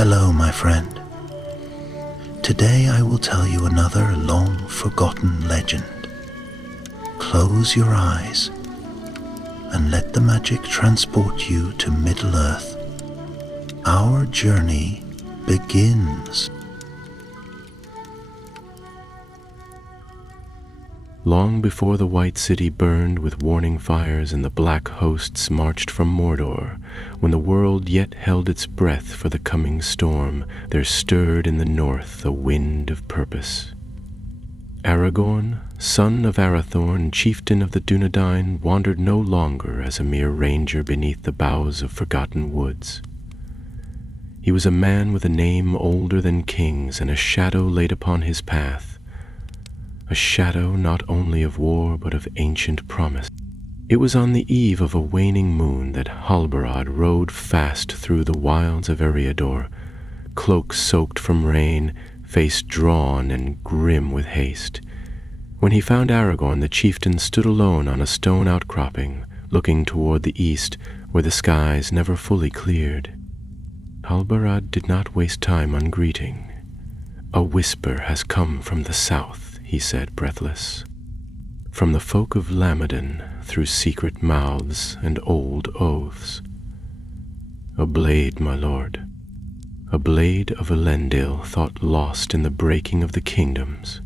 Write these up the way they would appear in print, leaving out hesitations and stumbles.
Hello, my friend. Today I will tell you another long-forgotten legend. Close your eyes and let the magic transport you to Middle-earth. Our journey begins. Long before the White City burned with warning fires and the black hosts marched from Mordor, when the world yet held its breath for the coming storm, there stirred in the north a wind of purpose. Aragorn, son of Arathorn, chieftain of the Dunedain, wandered no longer as a mere ranger beneath the boughs of forgotten woods. He was a man with a name older than kings and a shadow laid upon his path. A shadow not only of war but of ancient promise. It was on the eve of a waning moon that Halbarad rode fast through the wilds of Eriador, cloak soaked from rain, face drawn and grim with haste. When he found Aragorn, the chieftain stood alone on a stone outcropping, looking toward the east where the skies never fully cleared. Halbarad did not waste time on greeting. "A whisper has come from the south," he said, breathless. "From the folk of Lamadon, through secret mouths and old oaths. A blade, my lord, a blade of Elendil thought lost in the breaking of the kingdoms.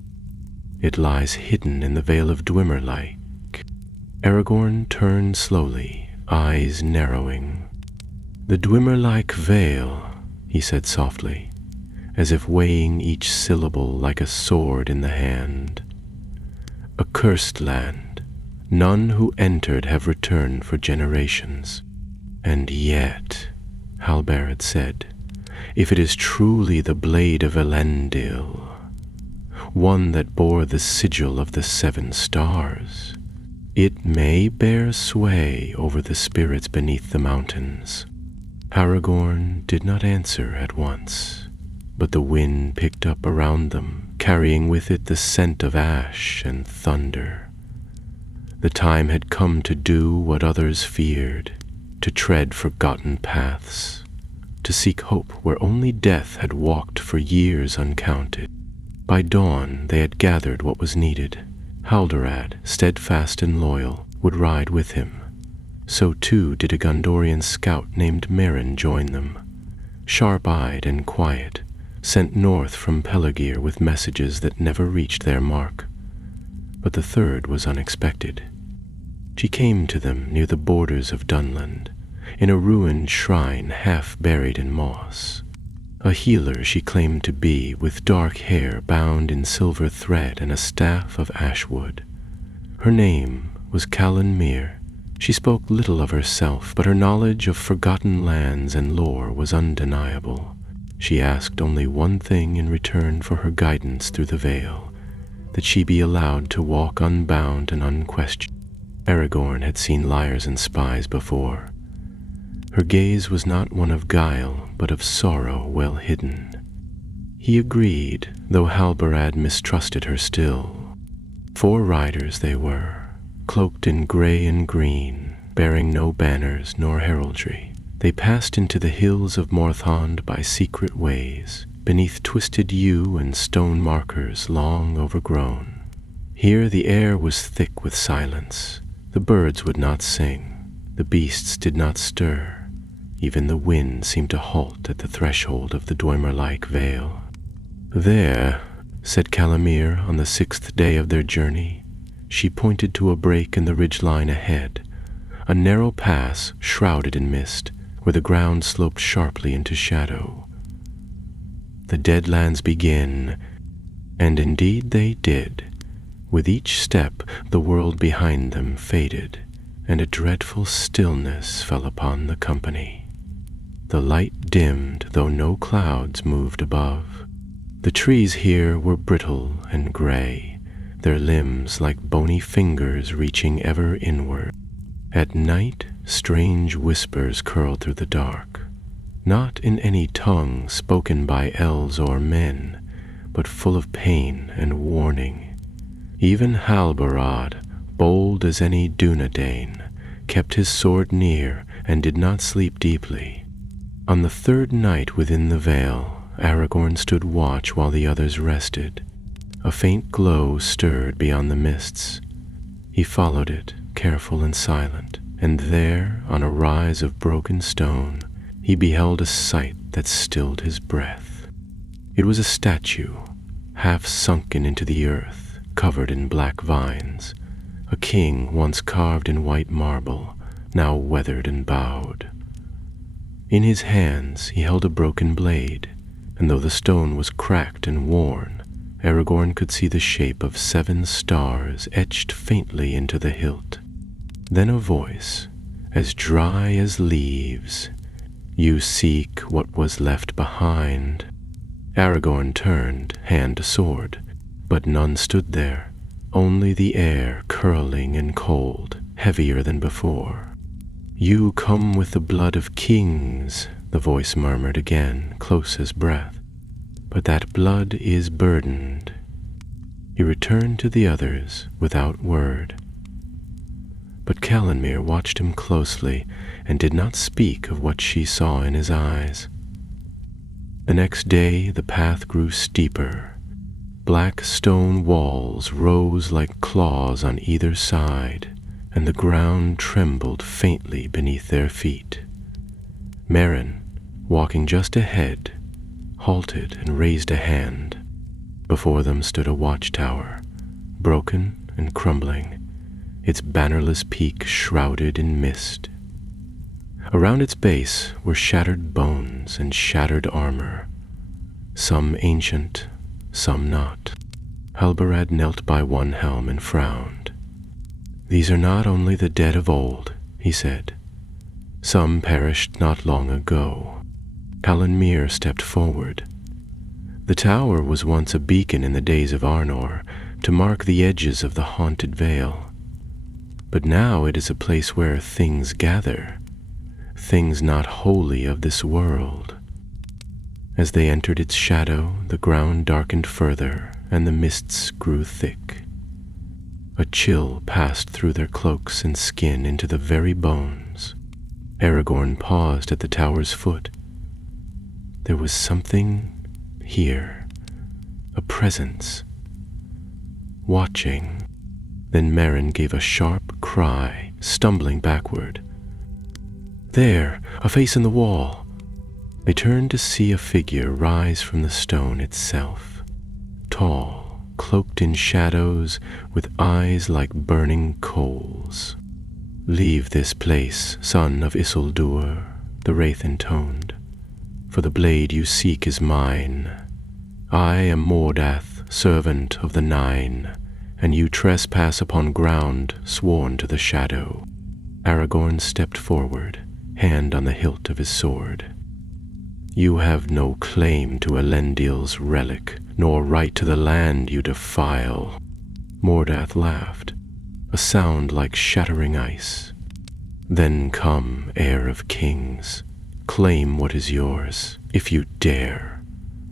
It lies hidden in the vale of Dwemerlike." Aragorn turned slowly, eyes narrowing. "The Dwemerlike vale," he said softly, as if weighing each syllable like a sword in the hand. "A cursed land. None who entered have returned for generations. And yet," Halbarad said, "if it is truly the blade of Elendil, one that bore the sigil of the 7 stars, it may bear sway over the spirits beneath the mountains." Aragorn did not answer at once, but the wind picked up around them, carrying with it the scent of ash and thunder. The time had come to do what others feared, to tread forgotten paths, to seek hope where only death had walked for years uncounted. By dawn they had gathered what was needed. Halbarad, steadfast and loyal, would ride with him. So too did a Gondorian scout named Merrin join them, sharp-eyed and quiet, sent north from Pelargir with messages that never reached their mark. But the third was unexpected. She came to them near the borders of Dunland, in a ruined shrine half buried in moss. A healer she claimed to be, with dark hair bound in silver thread and a staff of ashwood. Her name was Callan Mir. She spoke little of herself, but her knowledge of forgotten lands and lore was undeniable. She asked only one thing in return for her guidance through the veil, that she be allowed to walk unbound and unquestioned. Aragorn had seen liars and spies before. Her gaze was not one of guile, but of sorrow well hidden. He agreed, though Halbarad mistrusted her still. 4 riders they were, cloaked in gray and green, bearing no banners nor heraldry. They passed into the hills of Morthond by secret ways, beneath twisted yew and stone markers long overgrown. Here the air was thick with silence. The birds would not sing, the beasts did not stir. Even the wind seemed to halt at the threshold of the Dwemerlike vale. "There," said Calamir on the 6th day of their journey. She pointed to a break in the ridgeline ahead, a narrow pass shrouded in mist, where the ground sloped sharply into shadow. "The Deadlands begin," and indeed they did. With each step the world behind them faded, and a dreadful stillness fell upon the company. The light dimmed, though no clouds moved above. The trees here were brittle and gray, their limbs like bony fingers reaching ever inward. At night, strange whispers curled through the dark, not in any tongue spoken by elves or men, but full of pain and warning. Even Halbarad, bold as any Dunedain, kept his sword near and did not sleep deeply. On the third night within the vale, Aragorn stood watch while the others rested. A faint glow stirred beyond the mists. He followed it, careful and silent, and there, on a rise of broken stone, he beheld a sight that stilled his breath. It was a statue, half sunken into the earth, covered in black vines, a king once carved in white marble, now weathered and bowed. In his hands he held a broken blade, and though the stone was cracked and worn, Aragorn could see the shape of 7 stars etched faintly into the hilt. Then a voice, as dry as leaves, "You seek what was left behind." Aragorn turned, hand to sword, but none stood there, only the air curling and cold, heavier than before. "You come with the blood of kings," the voice murmured again, close as breath. "But that blood is burdened." He returned to the others without word. But Calanmir watched him closely and did not speak of what she saw in his eyes. The next day the path grew steeper. Black stone walls rose like claws on either side, and the ground trembled faintly beneath their feet. Merrin, walking just ahead, halted and raised a hand. Before them stood a watchtower, broken and crumbling, its bannerless peak shrouded in mist. Around its base were shattered bones and shattered armor, some ancient, some not. Halbarad knelt by one helm and frowned. "These are not only the dead of old," he said. "Some perished not long ago." Calanmir stepped forward. The tower was once a beacon in the days of Arnor, to mark the edges of the haunted vale. But now it is a place where things gather, things not wholly of this world. As they entered its shadow, the ground darkened further, and the mists grew thick. A chill passed through their cloaks and skin into the very bones. Aragorn paused at the tower's foot. There was something here, a presence, watching. Then Merrin gave a sharp cry, stumbling backward. "There, a face in the wall!" They turned to see a figure rise from the stone itself, tall, cloaked in shadows, with eyes like burning coals. "Leave this place, son of Isildur," the wraith intoned, "for the blade you seek is mine. I am Mordath, servant of the Nine, and you trespass upon ground sworn to the shadow." Aragorn stepped forward, hand on the hilt of his sword. "You have no claim to Elendil's relic, nor right to the land you defile." Mordath laughed, a sound like shattering ice. "Then come, heir of kings, claim what is yours, if you dare.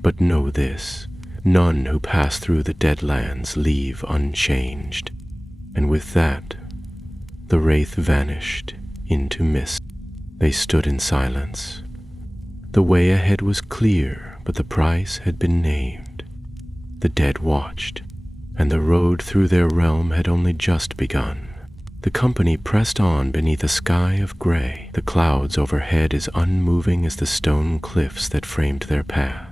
But know this, none who pass through the Deadlands leave unchanged." And with that, the wraith vanished into mist. They stood in silence. The way ahead was clear, but the price had been named. The dead watched, and the road through their realm had only just begun. The company pressed on beneath a sky of gray, the clouds overhead as unmoving as the stone cliffs that framed their path.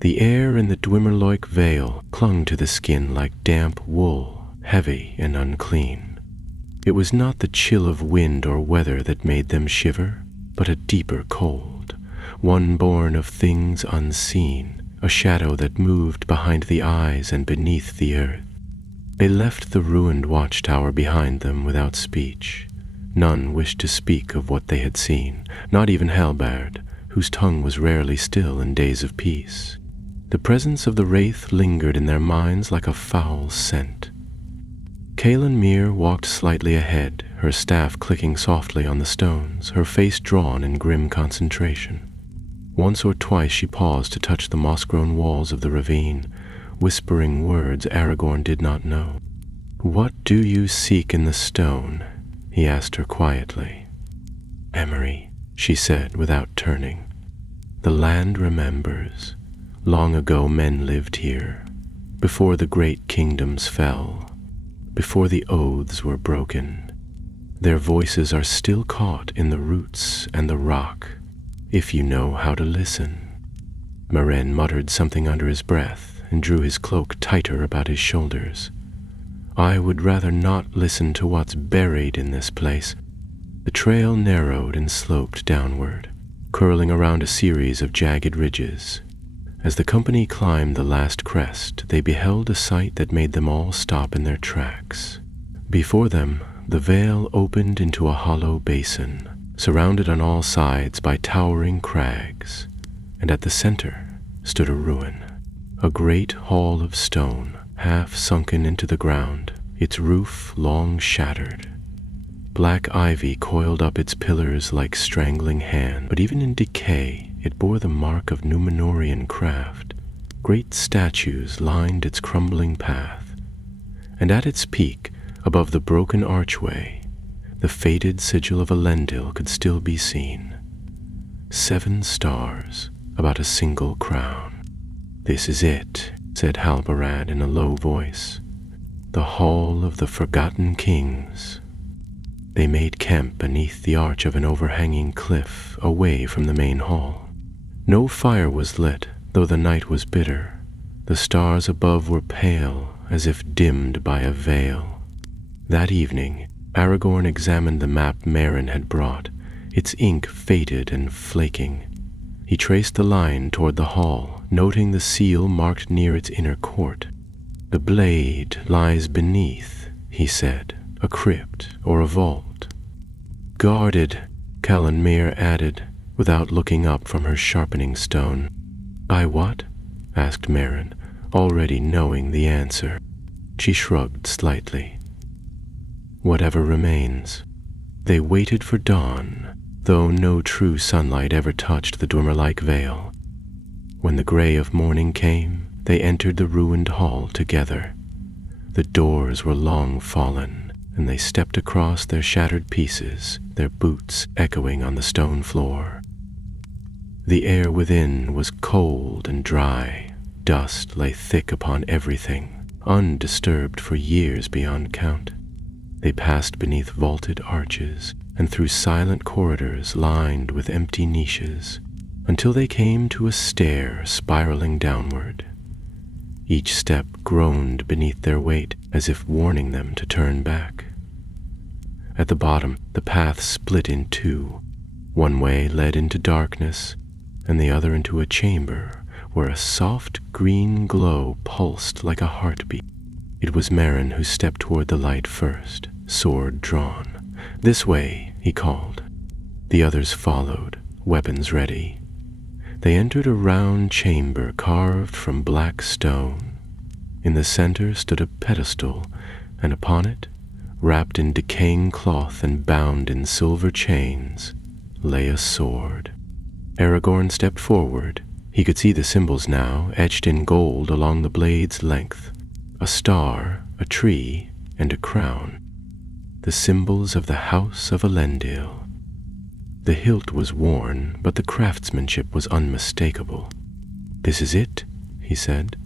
The air in the Dwimmerloik Vale clung to the skin like damp wool, heavy and unclean. It was not the chill of wind or weather that made them shiver, but a deeper cold, one born of things unseen, a shadow that moved behind the eyes and beneath the earth. They left the ruined watchtower behind them without speech. None wished to speak of what they had seen, not even Halberd, whose tongue was rarely still in days of peace. The presence of the wraith lingered in their minds like a foul scent. Calanmir walked slightly ahead, her staff clicking softly on the stones, her face drawn in grim concentration. Once or twice she paused to touch the moss-grown walls of the ravine, whispering words Aragorn did not know. "What do you seek in the stone?" he asked her quietly. "Memory," she said without turning. The land remembers. Long ago men lived here, before the great kingdoms fell, before the oaths were broken. Their voices are still caught in the roots and the rock, if you know how to listen. Maren muttered something under his breath and drew his cloak tighter about his shoulders. I would rather not listen to what's buried in this place. The trail narrowed and sloped downward, curling around a series of jagged ridges. As the company climbed the last crest, they beheld a sight that made them all stop in their tracks. Before them, the vale opened into a hollow basin, surrounded on all sides by towering crags, and at the center stood a ruin, a great hall of stone, half sunken into the ground, its roof long shattered. Black ivy coiled up its pillars like strangling hands, but even in decay it bore the mark of Númenórean craft. Great statues lined its crumbling path, and at its peak, above the broken archway, the faded sigil of Elendil could still be seen. 7 stars, about a single crown. This is it, said Halbarad in a low voice. The Hall of the Forgotten Kings. They made camp beneath the arch of an overhanging cliff away from the main hall. No fire was lit, though the night was bitter. The stars above were pale, as if dimmed by a veil. That evening, Aragorn examined the map Maren had brought, its ink faded and flaking. He traced the line toward the hall, noting the seal marked near its inner court. The blade lies beneath, he said, a crypt or a vault. Guarded, Callanmere added, without looking up from her sharpening stone. By what? Asked Maren, already knowing the answer. She shrugged slightly. Whatever remains. They waited for dawn, though no true sunlight ever touched the Dwemer-like veil. When the gray of morning came, they entered the ruined hall together. The doors were long fallen, and they stepped across their shattered pieces, their boots echoing on the stone floor. The air within was cold and dry. Dust lay thick upon everything, undisturbed for years beyond count. They passed beneath vaulted arches and through silent corridors lined with empty niches, until they came to a stair spiraling downward. Each step groaned beneath their weight, as if warning them to turn back. At the bottom, the path split in two. One way led into darkness, and the other into a chamber where a soft green glow pulsed like a heartbeat. It was Maren who stepped toward the light first, sword drawn. This way, he called. The others followed, weapons ready. They entered a round chamber carved from black stone. In the center stood a pedestal, and upon it, wrapped in decaying cloth and bound in silver chains, lay a sword. Aragorn stepped forward. He could see the symbols now, etched in gold along the blade's length. A star, a tree, and a crown. The symbols of the House of Elendil. The hilt was worn, but the craftsmanship was unmistakable. This is it, he said.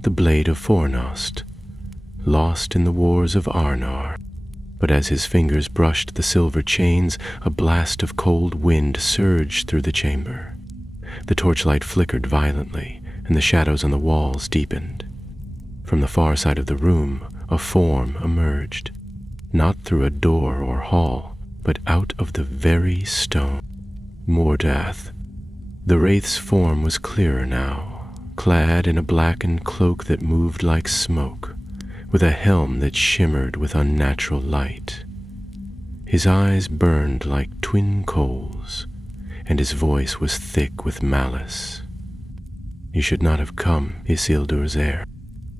The blade of Fornost, lost in the wars of Arnar. But as his fingers brushed the silver chains, a blast of cold wind surged through the chamber. The torchlight flickered violently, and the shadows on the walls deepened. From the far side of the room, a form emerged, not through a door or hall, but out of the very stone. Mordath. The wraith's form was clearer now, clad in a blackened cloak that moved like smoke, with a helm that shimmered with unnatural light. His eyes burned like twin coals, and his voice was thick with malice. You should not have come, Isildur's heir.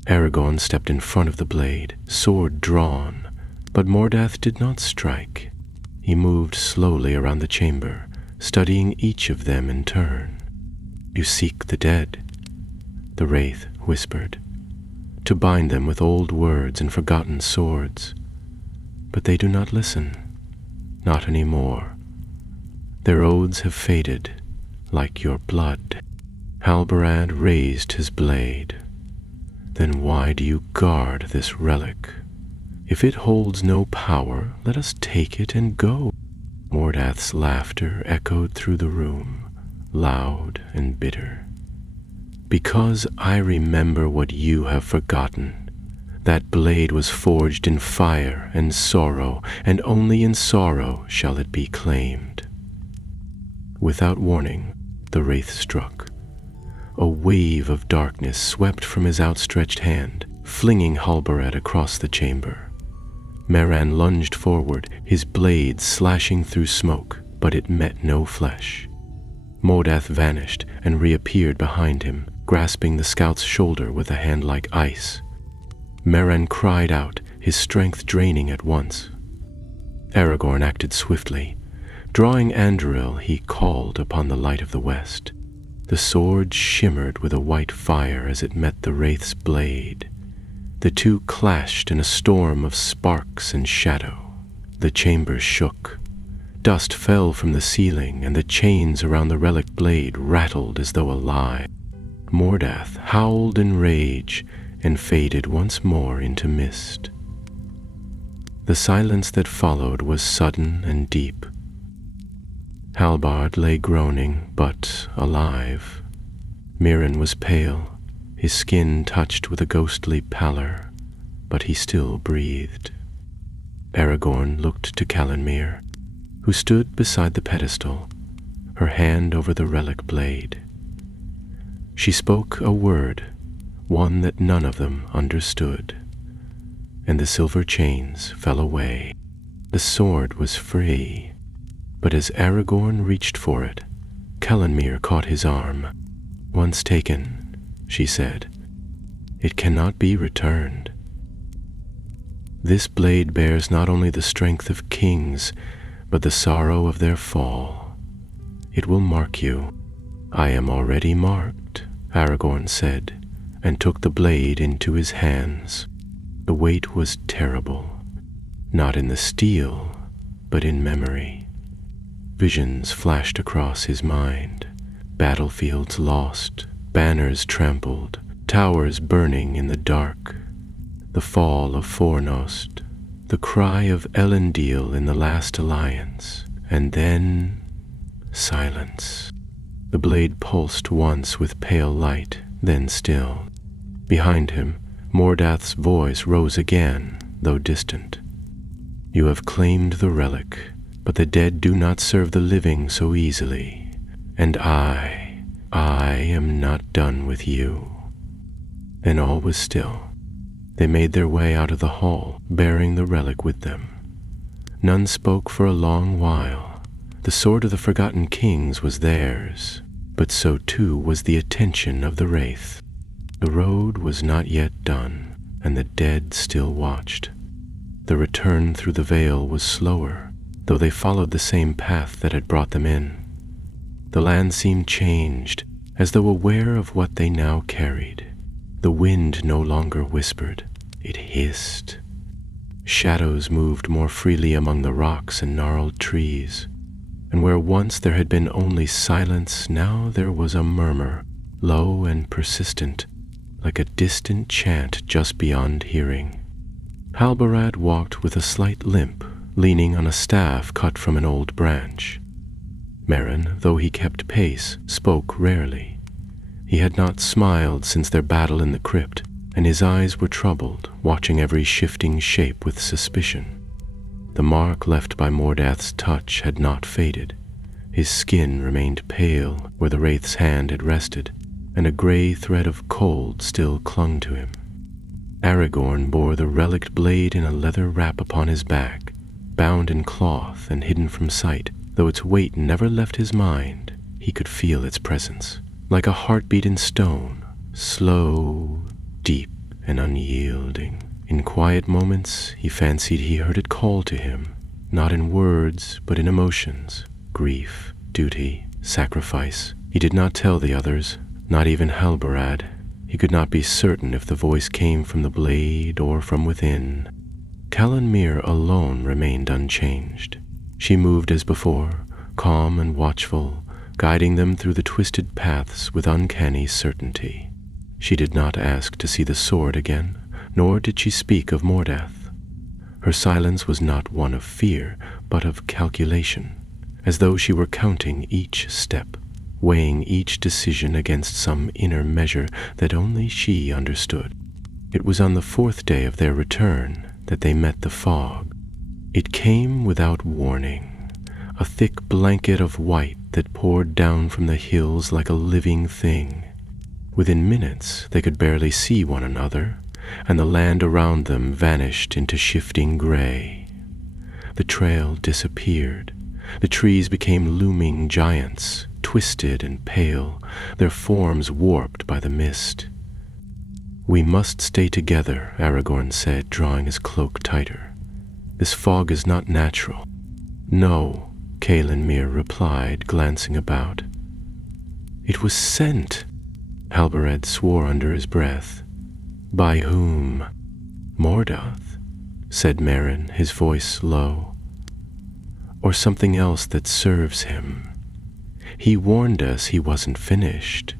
Aragorn stepped in front of the blade, sword drawn, but Mordath did not strike. He moved slowly around the chamber, studying each of them in turn. You seek the dead, the wraith whispered, to bind them with old words and forgotten swords. But they do not listen, not anymore. Their oaths have faded, like your blood." Halbarad raised his blade. "Then why do you guard this relic? If it holds no power, let us take it and go." Mordath's laughter echoed through the room, loud and bitter. "Because I remember what you have forgotten. That blade was forged in fire and sorrow, and only in sorrow shall it be claimed." Without warning, the wraith struck. A wave of darkness swept from his outstretched hand, flinging Halbarad across the chamber. Meran lunged forward, his blade slashing through smoke, but it met no flesh. Mordath vanished and reappeared behind him, grasping the scout's shoulder with a hand like ice. Meran cried out, his strength draining at once. Aragorn acted swiftly. Drawing Anduril, he called upon the light of the west. The sword shimmered with a white fire as it met the wraith's blade. The two clashed in a storm of sparks and shadow. The chamber shook. Dust fell from the ceiling, and the chains around the relic blade rattled as though alive. Mordath howled in rage and faded once more into mist. The silence that followed was sudden and deep. Halbard lay groaning, but alive. Mirren was pale, his skin touched with a ghostly pallor, but he still breathed. Aragorn looked to Callanmere, who stood beside the pedestal, her hand over the relic blade. She spoke a word, one that none of them understood, and the silver chains fell away. The sword was free, but as Aragorn reached for it, Callanmere caught his arm. "Once taken," she said, "it cannot be returned. This blade bears not only the strength of kings, but the sorrow of their fall. It will mark you." "I am already marked," Aragorn said, and took the blade into his hands. The weight was terrible, not in the steel, but in memory. Visions flashed across his mind, battlefields lost, banners trampled, towers burning in the dark, the fall of Fornost, the cry of Elendil in the last alliance, and then silence. The blade pulsed once with pale light, then stilled. Behind him, Mordath's voice rose again, though distant. "You have claimed the relic, but the dead do not serve the living so easily, and I am not done with you." Then all was still. They made their way out of the hall, bearing the relic with them. None spoke for a long while. The sword of the Forgotten Kings was theirs, but so too was the attention of the wraith. The road was not yet done, and the dead still watched. The return through the veil was slower, though they followed the same path that had brought them in. The land seemed changed, as though aware of what they now carried. The wind no longer whispered, it hissed. Shadows moved more freely among the rocks and gnarled trees, and where once there had been only silence, now there was a murmur, low and persistent, like a distant chant just beyond hearing. Halbarad walked with a slight limp, leaning on a staff cut from an old branch. Meran, though he kept pace, spoke rarely. He had not smiled since their battle in the crypt, and his eyes were troubled, watching every shifting shape with suspicion. The mark left by Mordath's touch had not faded. His skin remained pale where the wraith's hand had rested, and a gray thread of cold still clung to him. Aragorn bore the relict blade in a leather wrap upon his back, bound in cloth and hidden from sight. Though its weight never left his mind, he could feel its presence, like a heartbeat in stone, slow, deep, and unyielding. In quiet moments, he fancied he heard it call to him, not in words, but in emotions, grief, duty, sacrifice. He did not tell the others, not even Halbarad. He could not be certain if the voice came from the blade or from within. Callanmere alone remained unchanged. She moved as before, calm and watchful, guiding them through the twisted paths with uncanny certainty. She did not ask to see the sword again, nor did she speak of Mordath. Her silence was not one of fear, but of calculation, as though she were counting each step, weighing each decision against some inner measure that only she understood. It was on the 4th day of their return that they met the fog. It came without warning, a thick blanket of white that poured down from the hills like a living thing. Within minutes they could barely see one another, and the land around them vanished into shifting gray. The trail disappeared. The trees became looming giants, twisted and pale, their forms warped by the mist. "We must stay together," Aragorn said, drawing his cloak tighter. "This fog is not natural." "No," Caelan replied, glancing about. "It was sent," Halberad swore under his breath. "By whom?" "Mordath," said Merrin, his voice low. "Or something else that serves him. He warned us he wasn't finished."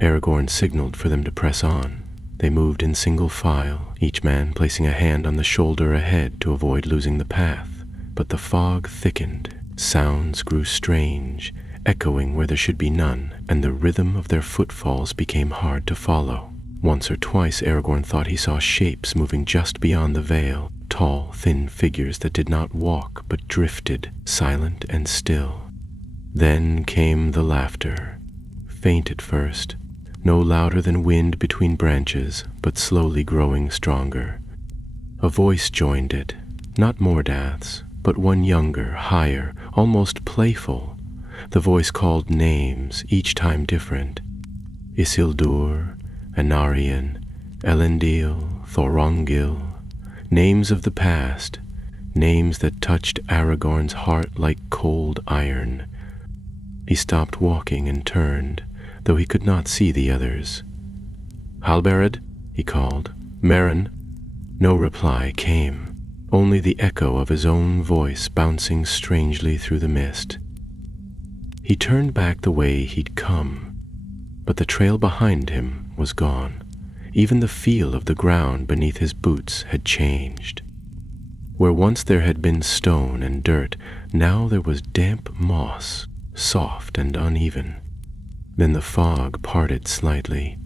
Aragorn signaled for them to press on. They moved in single file, each man placing a hand on the shoulder ahead to avoid losing the path. But the fog thickened, sounds grew strange, echoing where there should be none, and the rhythm of their footfalls became hard to follow. Once or twice Aragorn thought he saw shapes moving just beyond the veil, tall, thin figures that did not walk but drifted, silent and still. Then came the laughter, faint at first, no louder than wind between branches, but slowly growing stronger. A voice joined it, not Mordath's, but one younger, higher, almost playful. The voice called names, each time different. Isildur, Anarion, Elendil, Thorongil, names of the past, names that touched Aragorn's heart like cold iron. He stopped walking and turned, though he could not see the others. "Halberad," he called. "Merrin." No reply came, only the echo of his own voice bouncing strangely through the mist. He turned back the way he'd come, but the trail behind him was gone. Even the feel of the ground beneath his boots had changed. Where once there had been stone and dirt, now there was damp moss, soft and uneven. Then the fog parted slightly.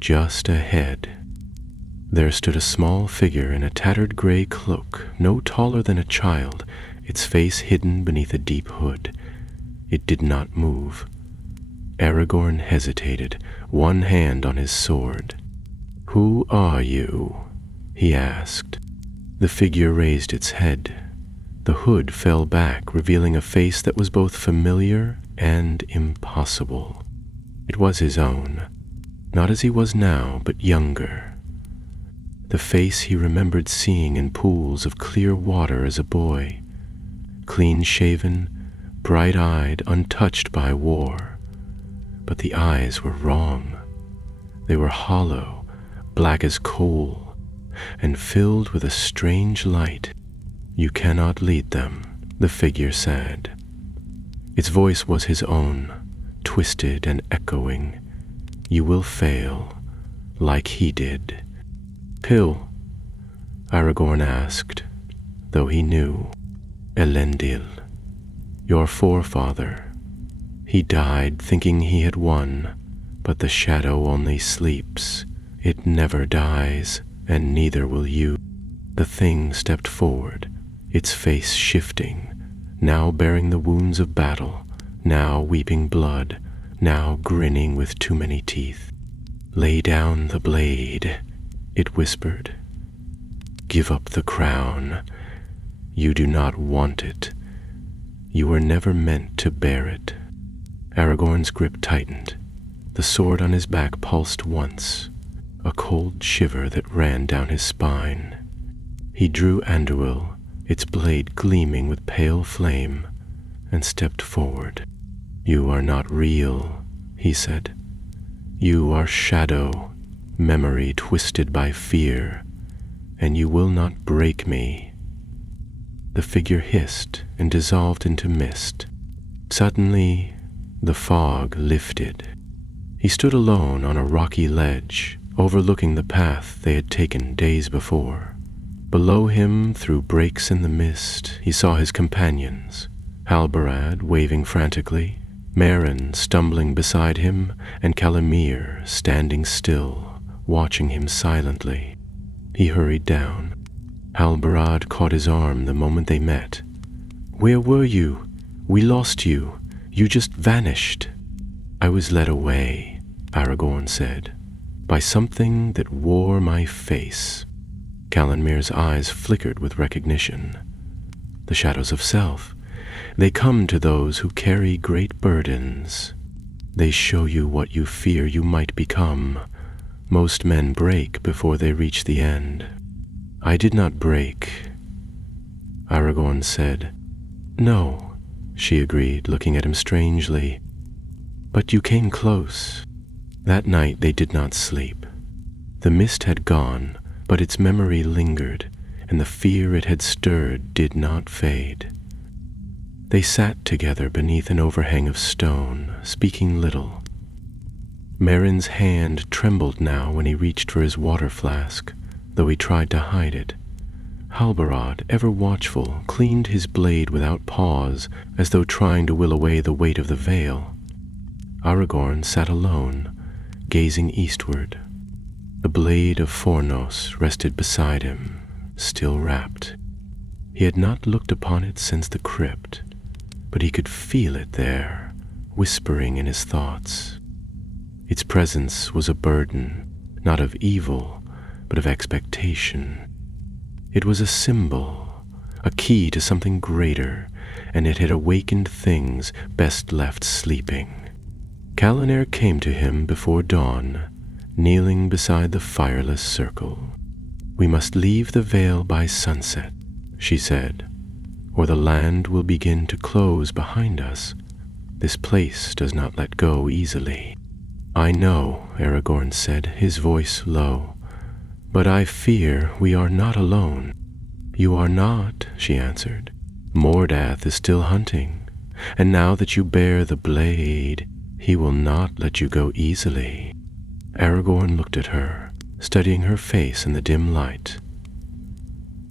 Just ahead, there stood a small figure in a tattered gray cloak, no taller than a child, its face hidden beneath a deep hood. It did not move. Aragorn hesitated, one hand on his sword. "Who are you?" he asked. The figure raised its head. The hood fell back, revealing a face that was both familiar and impossible. It was his own, not as he was now, but younger. The face he remembered seeing in pools of clear water as a boy, clean-shaven, bright-eyed, untouched by war. But the eyes were wrong. They were hollow, black as coal, and filled with a strange light. "You cannot lead them," the figure said. Its voice was his own, twisted and echoing. "You will fail, like he did." "Who?" Aragorn asked, though he knew. "Elendil, your forefather. He died thinking he had won, but the shadow only sleeps. It never dies, and neither will you." The thing stepped forward, its face shifting, now bearing the wounds of battle, now weeping blood, now grinning with too many teeth. "Lay down the blade," it whispered. "Give up the crown. You do not want it. You were never meant to bear it." Aragorn's grip tightened. The sword on his back pulsed once, a cold shiver that ran down his spine. He drew Andúil, its blade gleaming with pale flame, and stepped forward. "You are not real," he said. "You are shadow, memory twisted by fear, and you will not break me." The figure hissed and dissolved into mist. Suddenly, The fog lifted. He stood alone on a rocky ledge, overlooking the path they had taken days before. Below him, through breaks in the mist, he saw his companions, Halbarad waving frantically, Merrin stumbling beside him, and Calimere standing still, watching him silently. He hurried down. Halbarad caught his arm the moment they met. "Where were you? We lost you. You just vanished." "I was led away," Aragorn said, "by something that wore my face." Calimere's eyes flickered with recognition. The shadows of self. They come to those who carry great burdens. They show you what you fear you might become. Most men break before they reach the end. "I did not break," Aragorn said. "No," she agreed, looking at him strangely. "But you came close." That night they did not sleep. The mist had gone, but its memory lingered, and the fear it had stirred did not fade. They sat together beneath an overhang of stone, speaking little. Merrin's hand trembled now when he reached for his water flask, though he tried to hide it. Halbarad, ever watchful, cleaned his blade without pause, as though trying to will away the weight of the veil. Aragorn sat alone, gazing eastward. The blade of Fornos rested beside him, still wrapped. He had not looked upon it since the crypt, but he could feel it there, whispering in his thoughts. Its presence was a burden, not of evil, but of expectation. It was a symbol, a key to something greater, and it had awakened things best left sleeping. Calimere came to him before dawn, kneeling beside the fireless circle. "We must leave the vale by sunset," she said, "or the land will begin to close behind us. This place does not let go easily." "I know," Aragorn said, his voice low, "but I fear we are not alone." "You are not," she answered. "Mordath is still hunting, and now that you bear the blade, he will not let you go easily." Aragorn looked at her, studying her face in the dim light.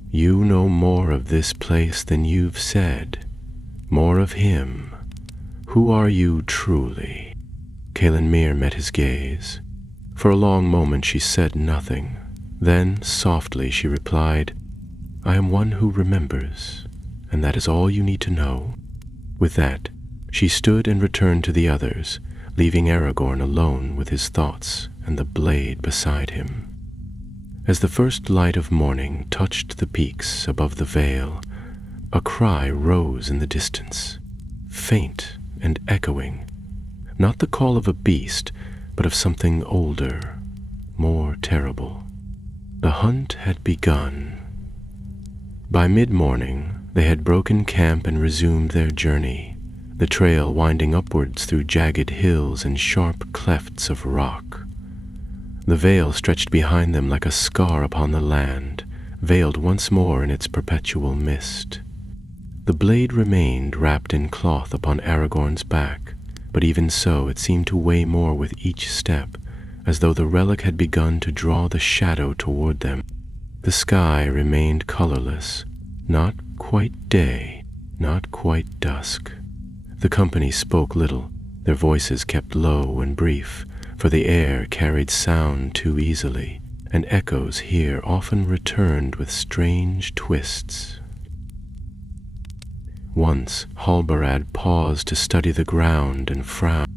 "You know more of this place than you've said, more of him. Who are you truly?" Calimere met his gaze. For a long moment she said nothing. Then, softly, she replied, "I am one who remembers, and that is all you need to know." With that, she stood and returned to the others, leaving Aragorn alone with his thoughts and the blade beside him. As the first light of morning touched the peaks above the vale, a cry rose in the distance, faint and echoing, not the call of a beast, but of something older, more terrible. The hunt had begun. By mid-morning, they had broken camp and resumed their journey, the trail winding upwards through jagged hills and sharp clefts of rock. The vale stretched behind them like a scar upon the land, veiled once more in its perpetual mist. The blade remained wrapped in cloth upon Aragorn's back, but even so it seemed to weigh more with each step, as though the relic had begun to draw the shadow toward them. The sky remained colorless, not quite day, not quite dusk. The company spoke little, their voices kept low and brief, for the air carried sound too easily, and echoes here often returned with strange twists. Once Halbarad paused to study the ground and frowned.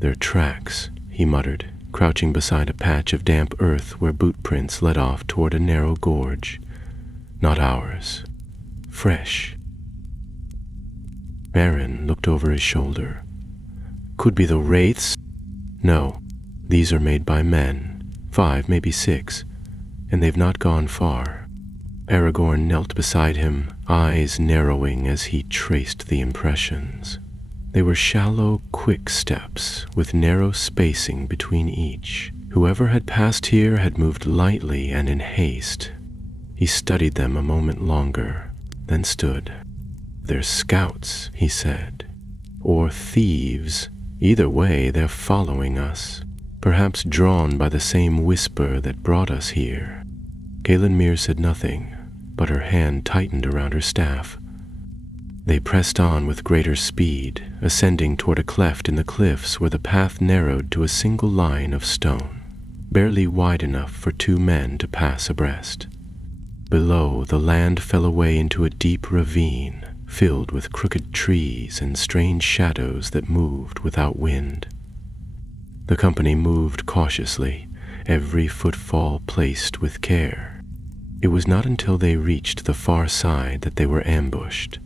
"Their tracks," he muttered, crouching beside a patch of damp earth where boot prints led off toward a narrow gorge. "Not ours. Fresh." Merrin looked over his shoulder. "Could be the wraiths." "No, these are made by men, 5, maybe 6, and they've not gone far." Aragorn knelt beside him, eyes narrowing as he traced the impressions. They were shallow, quick steps, with narrow spacing between each. Whoever had passed here had moved lightly and in haste. He studied them a moment longer, then stood. "They're scouts," he said. "Or thieves. Either way, they're following us, perhaps drawn by the same whisper that brought us here. Caelan said nothing, but her hand tightened around her staff. They pressed on with greater speed, ascending toward a cleft in the cliffs where the path narrowed to a single line of stone, barely wide enough for 2 men to pass abreast. Below, the land fell away into a deep ravine, filled with crooked trees and strange shadows that moved without wind. The company moved cautiously, every footfall placed with care. It was not until they reached the far side that they were ambushed.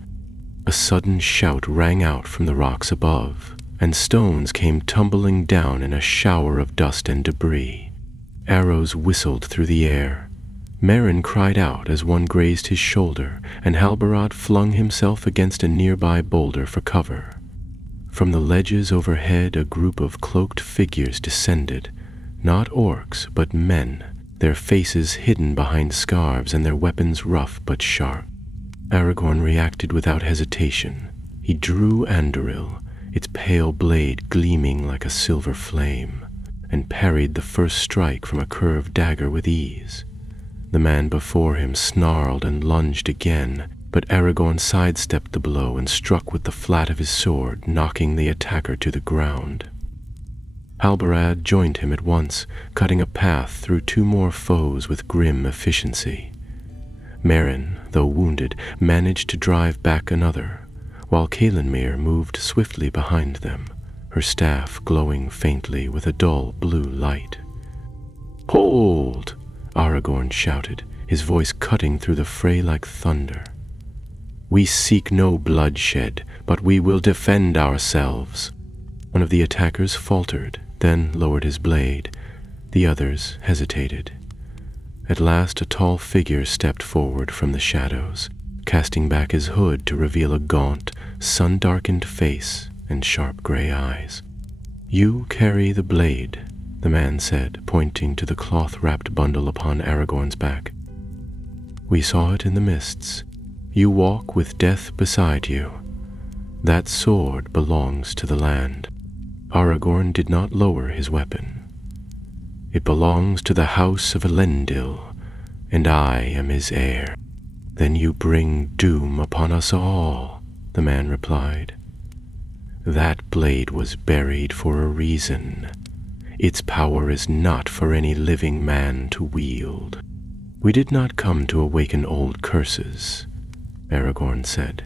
A sudden shout rang out from the rocks above, and stones came tumbling down in a shower of dust and debris. Arrows whistled through the air. Merrin cried out as one grazed his shoulder, and Halbarad flung himself against a nearby boulder for cover. From the ledges overhead, a group of cloaked figures descended, not orcs, but men, their faces hidden behind scarves and their weapons rough but sharp. Aragorn reacted without hesitation. He drew Anduril, its pale blade gleaming like a silver flame, and parried the first strike from a curved dagger with ease. The man before him snarled and lunged again, but Aragorn sidestepped the blow and struck with the flat of his sword, knocking the attacker to the ground. Halbarad joined him at once, cutting a path through 2 more foes with grim efficiency. Merrin, though wounded, managed to drive back another, while Caelan moved swiftly behind them, her staff glowing faintly with a dull blue light. "Hold!" Aragorn shouted, his voice cutting through the fray like thunder. "We seek no bloodshed, but we will defend ourselves." One of the attackers faltered, then lowered his blade. The others hesitated. At last a tall figure stepped forward from the shadows, casting back his hood to reveal a gaunt, sun-darkened face and sharp gray eyes. "You carry the blade," the man said, pointing to the cloth-wrapped bundle upon Aragorn's back. "We saw it in the mists. You walk with death beside you. That sword belongs to the land." Aragorn did not lower his weapon. "It belongs to the house of Elendil, and I am his heir." "Then you bring doom upon us all," the man replied. "That blade was buried for a reason. Its power is not for any living man to wield." "We did not come to awaken old curses," Aragorn said.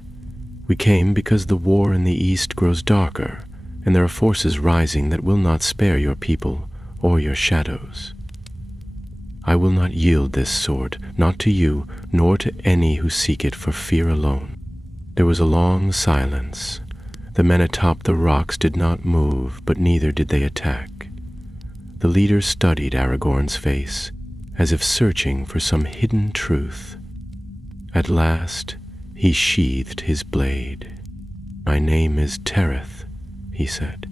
"We came because the war in the east grows darker, and there are forces rising that will not spare your people or your shadows. I will not yield this sword, not to you, nor to any who seek it for fear alone." There was a long silence. The men atop the rocks did not move, but neither did they attack. The leader studied Aragorn's face, as if searching for some hidden truth. At last, he sheathed his blade. "My name is Tereth," he said.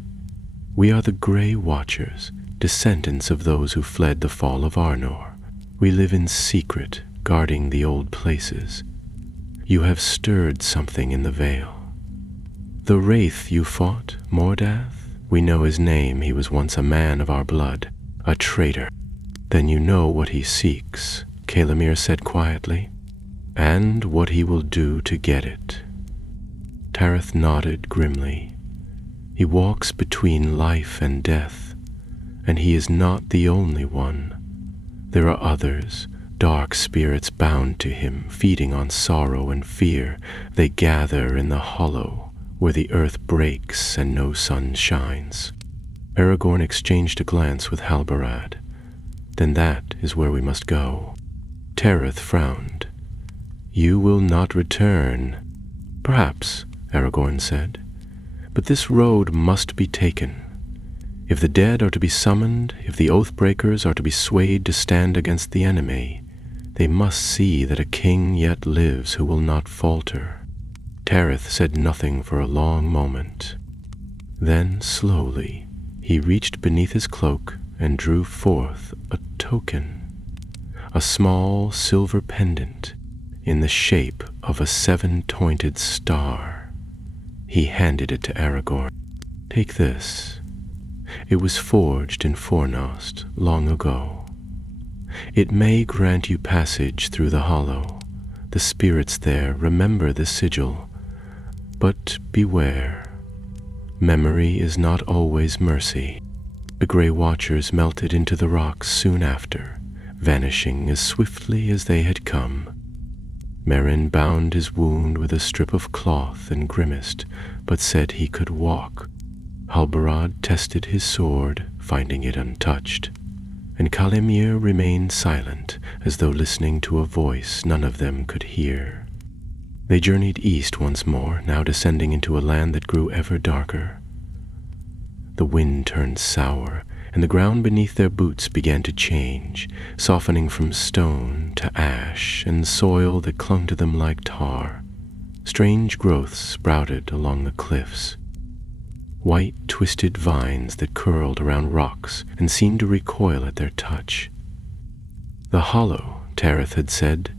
"We are the Grey Watchers, descendants of those who fled the fall of Arnor. We live in secret, guarding the old places. You have stirred something in the Vale. The wraith you fought, Mordath? We know his name. He was once a man of our blood, a traitor." "Then you know what he seeks," Caelan said quietly, "and what he will do to get it." Tereth nodded grimly. "He walks between life and death, and he is not the only one. There are others, dark spirits bound to him, feeding on sorrow and fear. They gather in the hollow, where the earth breaks and no sun shines." Aragorn exchanged a glance with Halbarad. "Then that is where we must go." Tereth frowned. "You will not return." "Perhaps," Aragorn said, "but this road must be taken. If the dead are to be summoned, if the Oathbreakers are to be swayed to stand against the enemy, they must see that a king yet lives who will not falter." Tereth said nothing for a long moment. Then, slowly, he reached beneath his cloak and drew forth a token, a small silver pendant in the shape of a 7-pointed star. He handed it to Aragorn. Take this. It was forged in Fornost long ago. It may grant you passage through the hollow. The spirits there remember the sigil, but beware. Memory is not always mercy. The Grey Watchers melted into the rocks soon after, vanishing as swiftly as they had come. Merrin bound his wound with a strip of cloth and grimaced, but said he could walk. Halbarad tested his sword, finding it untouched, and Calimere remained silent, as though listening to a voice none of them could hear. They journeyed east once more, now descending into a land that grew ever darker. The wind turned sour, and the ground beneath their boots began to change, softening from stone to ash and soil that clung to them like tar. Strange growths sprouted along the cliffs, white twisted vines that curled around rocks and seemed to recoil at their touch. The hollow, Tareth had said,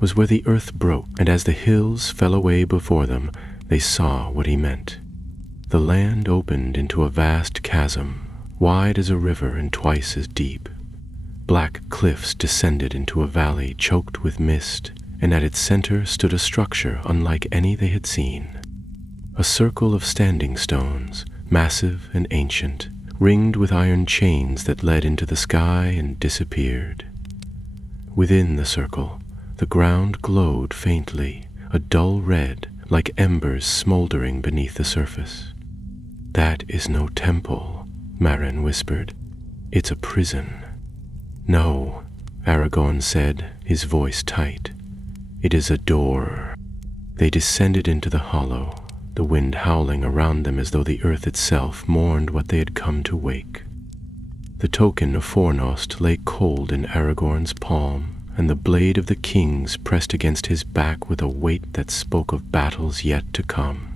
was where the earth broke, and as the hills fell away before them, they saw what he meant. The land opened into a vast chasm, wide as a river and twice as deep. Black cliffs descended into a valley choked with mist, and at its center stood a structure unlike any they had seen. A circle of standing stones, massive and ancient, ringed with iron chains that led into the sky and disappeared. Within the circle, the ground glowed faintly, a dull red, like embers smoldering beneath the surface. "That is no temple," Merrin whispered. "It's a prison." "No," Aragorn said, his voice tight. "It is a door." They descended into the hollow, the wind howling around them as though the earth itself mourned what they had come to wake. The token of Fornost lay cold in Aragorn's palm, and the blade of the king's pressed against his back with a weight that spoke of battles yet to come.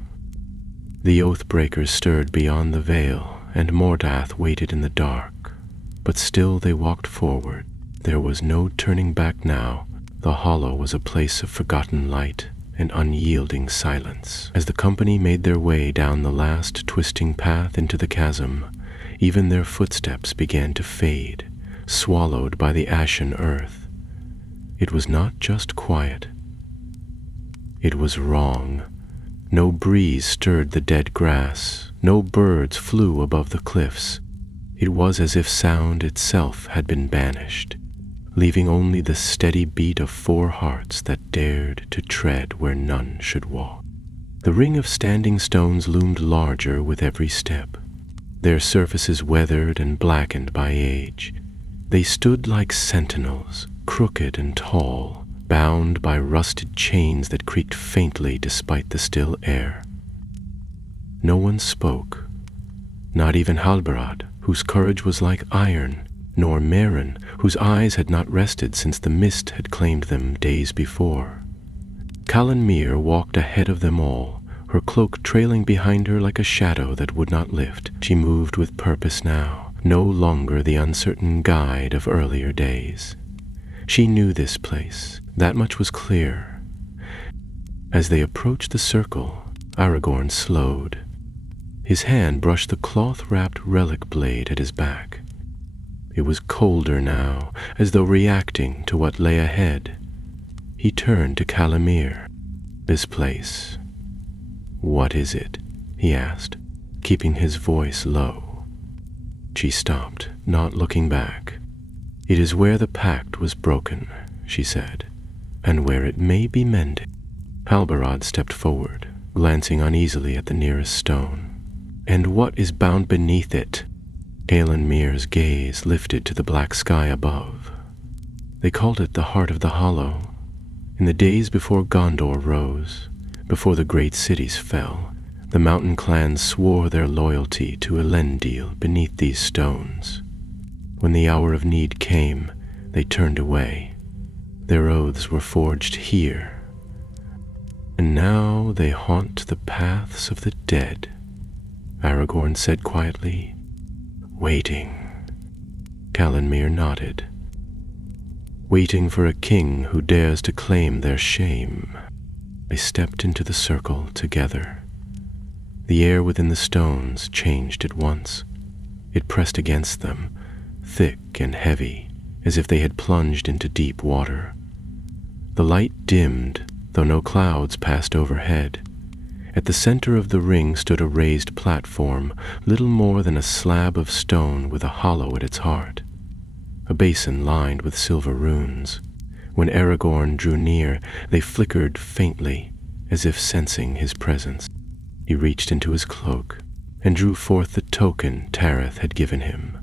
The Oathbreakers stirred beyond the veil, and Mordath waited in the dark. But still they walked forward. There was no turning back now. The hollow was a place of forgotten light and unyielding silence. As the company made their way down the last twisting path into the chasm, even their footsteps began to fade, swallowed by the ashen earth. It was not just quiet. It was wrong. No breeze stirred the dead grass. No birds flew above the cliffs. It was as if sound itself had been banished, leaving only the steady beat of 4 hearts that dared to tread where none should walk. The ring of standing stones loomed larger with every step, their surfaces weathered and blackened by age. They stood like sentinels, crooked and tall, bound by rusted chains that creaked faintly despite the still air. No one spoke, not even Halbarad, whose courage was like iron, nor Merrin, whose eyes had not rested since the mist had claimed them days before. Calimere walked ahead of them all, her cloak trailing behind her like a shadow that would not lift. She moved with purpose now, no longer the uncertain guide of earlier days. She knew this place, that much was clear. As they approached the circle, Aragorn slowed. His hand brushed the cloth-wrapped relic blade at his back. It was colder now, as though reacting to what lay ahead. He turned to Calimere. "This place, what is it?" he asked, keeping his voice low. She stopped, not looking back. "It is where the pact was broken," she said, "and where it may be mended." Halbarad stepped forward, glancing uneasily at the nearest stone. "And what is bound beneath it?" Calimere's gaze lifted to the black sky above. They called it the Heart of the Hollow. In the days before Gondor rose, before the great cities fell, the mountain clans swore their loyalty to Elendil beneath these stones. When the hour of need came, they turned away. Their oaths were forged here. And now they haunt the paths of the dead, Aragorn said quietly. "Waiting." Calimere nodded. "Waiting for a king who dares to claim their shame." They stepped into the circle together. The air within the stones changed at once. It pressed against them, thick and heavy, as if they had plunged into deep water. The light dimmed, though no clouds passed overhead. At the center of the ring stood a raised platform, little more than a slab of stone with a hollow at its heart. A basin lined with silver runes. When Aragorn drew near, they flickered faintly, as if sensing his presence. He reached into his cloak and drew forth the token Tareth had given him,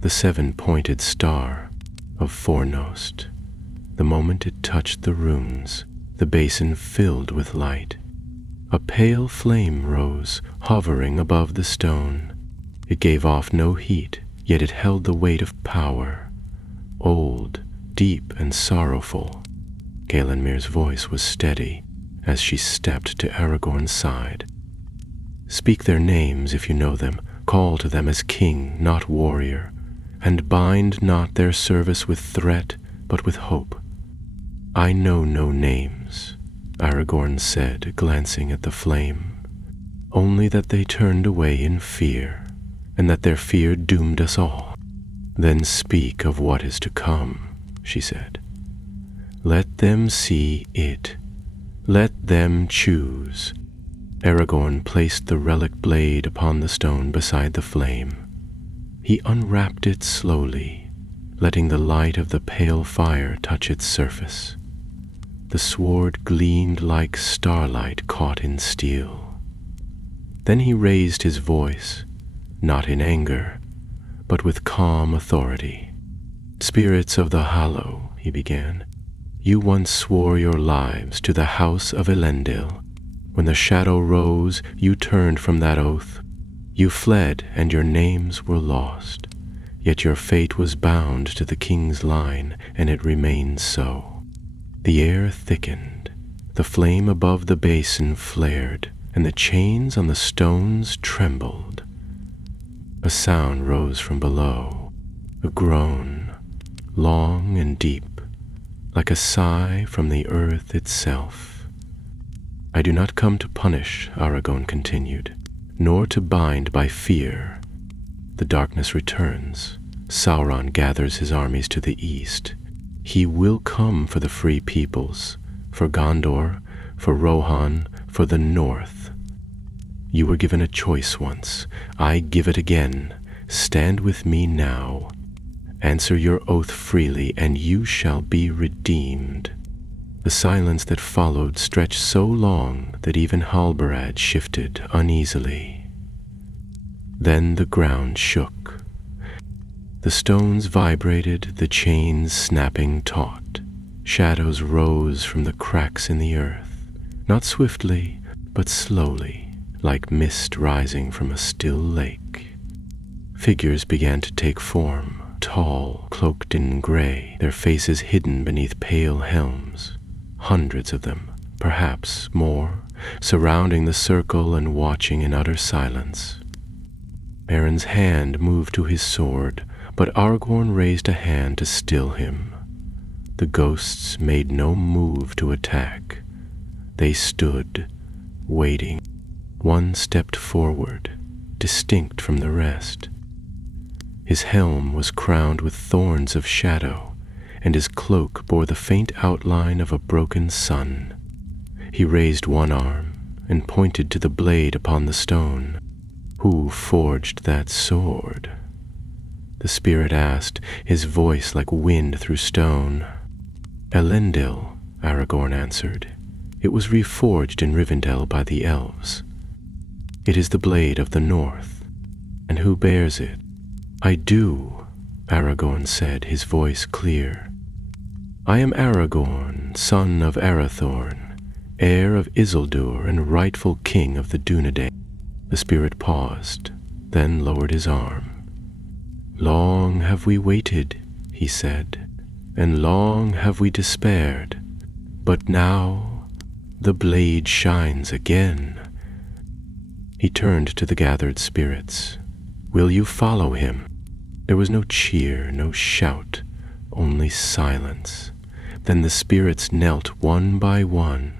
the 7-pointed star of Fornost. The moment it touched the runes, the basin filled with light. A pale flame rose, hovering above the stone. It gave off no heat, yet it held the weight of power. Old, deep, and sorrowful. Galenmir's voice was steady as she stepped to Aragorn's side. Speak their names if you know them. Call to them as king, not warrior, and bind not their service with threat, but with hope. I know no names, Aragorn said, glancing at the flame. Only that they turned away in fear, and that their fear doomed us all. Then speak of what is to come, she said. Let them see it. Let them choose. Aragorn placed the relic blade upon the stone beside the flame. He unwrapped it slowly, letting the light of the pale fire touch its surface. The sword gleamed like starlight caught in steel. Then he raised his voice, not in anger, but with calm authority. Spirits of the Hollow, he began, you once swore your lives to the house of Elendil. When the shadow rose, you turned from that oath. You fled, and your names were lost. Yet your fate was bound to the king's line, and it remains so. The air thickened. The flame above the basin flared, and the chains on the stones trembled. A sound rose from below, a groan, long and deep, like a sigh from the earth itself. I do not come to punish, Aragorn continued, nor to bind by fear. The darkness returns. Sauron gathers his armies to the east. He will come for the free peoples, for Gondor, for Rohan, for the north. You were given a choice once. I give it again. Stand with me now. Answer your oath freely, and you shall be redeemed. The silence that followed stretched so long that even Halbarad shifted uneasily. Then the ground shook. The stones vibrated, the chains snapping taut. Shadows rose from the cracks in the earth, not swiftly, but slowly, like mist rising from a still lake. Figures began to take form, tall, cloaked in gray, their faces hidden beneath pale helms. Hundreds of them, perhaps more, surrounding the circle and watching in utter silence. Aaron's hand moved to his sword, but Aragorn raised a hand to still him. The ghosts made no move to attack. They stood, waiting. One stepped forward, distinct from the rest. His helm was crowned with thorns of shadow, and his cloak bore the faint outline of a broken sun. He raised one arm and pointed to the blade upon the stone. Who forged that sword? The spirit asked, his voice like wind through stone. Elendil, Aragorn answered. It was reforged in Rivendell by the elves. It is the blade of the north. And who bears it? I do, Aragorn said, his voice clear. I am Aragorn, son of Arathorn, heir of Isildur and rightful king of the Dunedain. The spirit paused, then lowered his arm. Long have we waited, he said, and long have we despaired, but now the blade shines again. He turned to the gathered spirits. Will you follow him? There was no cheer, no shout, only silence. Then the spirits knelt one by one.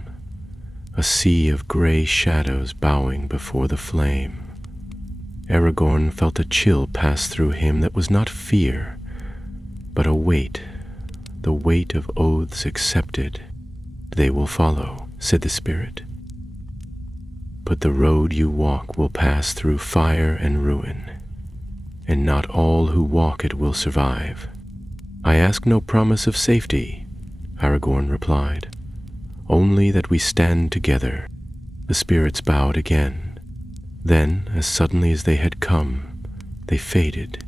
a sea of gray shadows bowing before the flame. Aragorn felt a chill pass through him that was not fear, but a weight, the weight of oaths accepted. "They will follow," said the spirit. "But the road you walk will pass through fire and ruin, and not all who walk it will survive. I ask no promise of safety," Aragorn replied, "only that we stand together." The spirits bowed again. Then, as suddenly as they had come, they faded,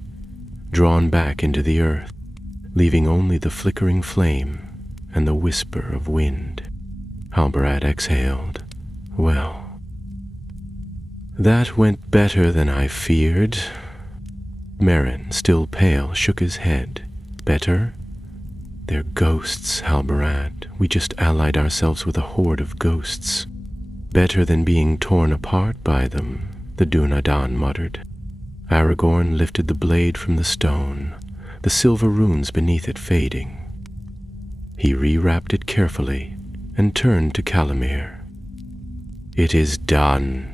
drawn back into the earth, leaving only the flickering flame and the whisper of wind. Halbarad exhaled. "Well, that went better than I feared." Merrin, still pale, shook his head. "Better? They're ghosts, Halbarad. We just allied ourselves with a horde of ghosts. Better than being torn apart by them," the Dunedain muttered. Aragorn lifted the blade from the stone, the silver runes beneath it fading. He rewrapped it carefully and turned to Calimere. "It is done."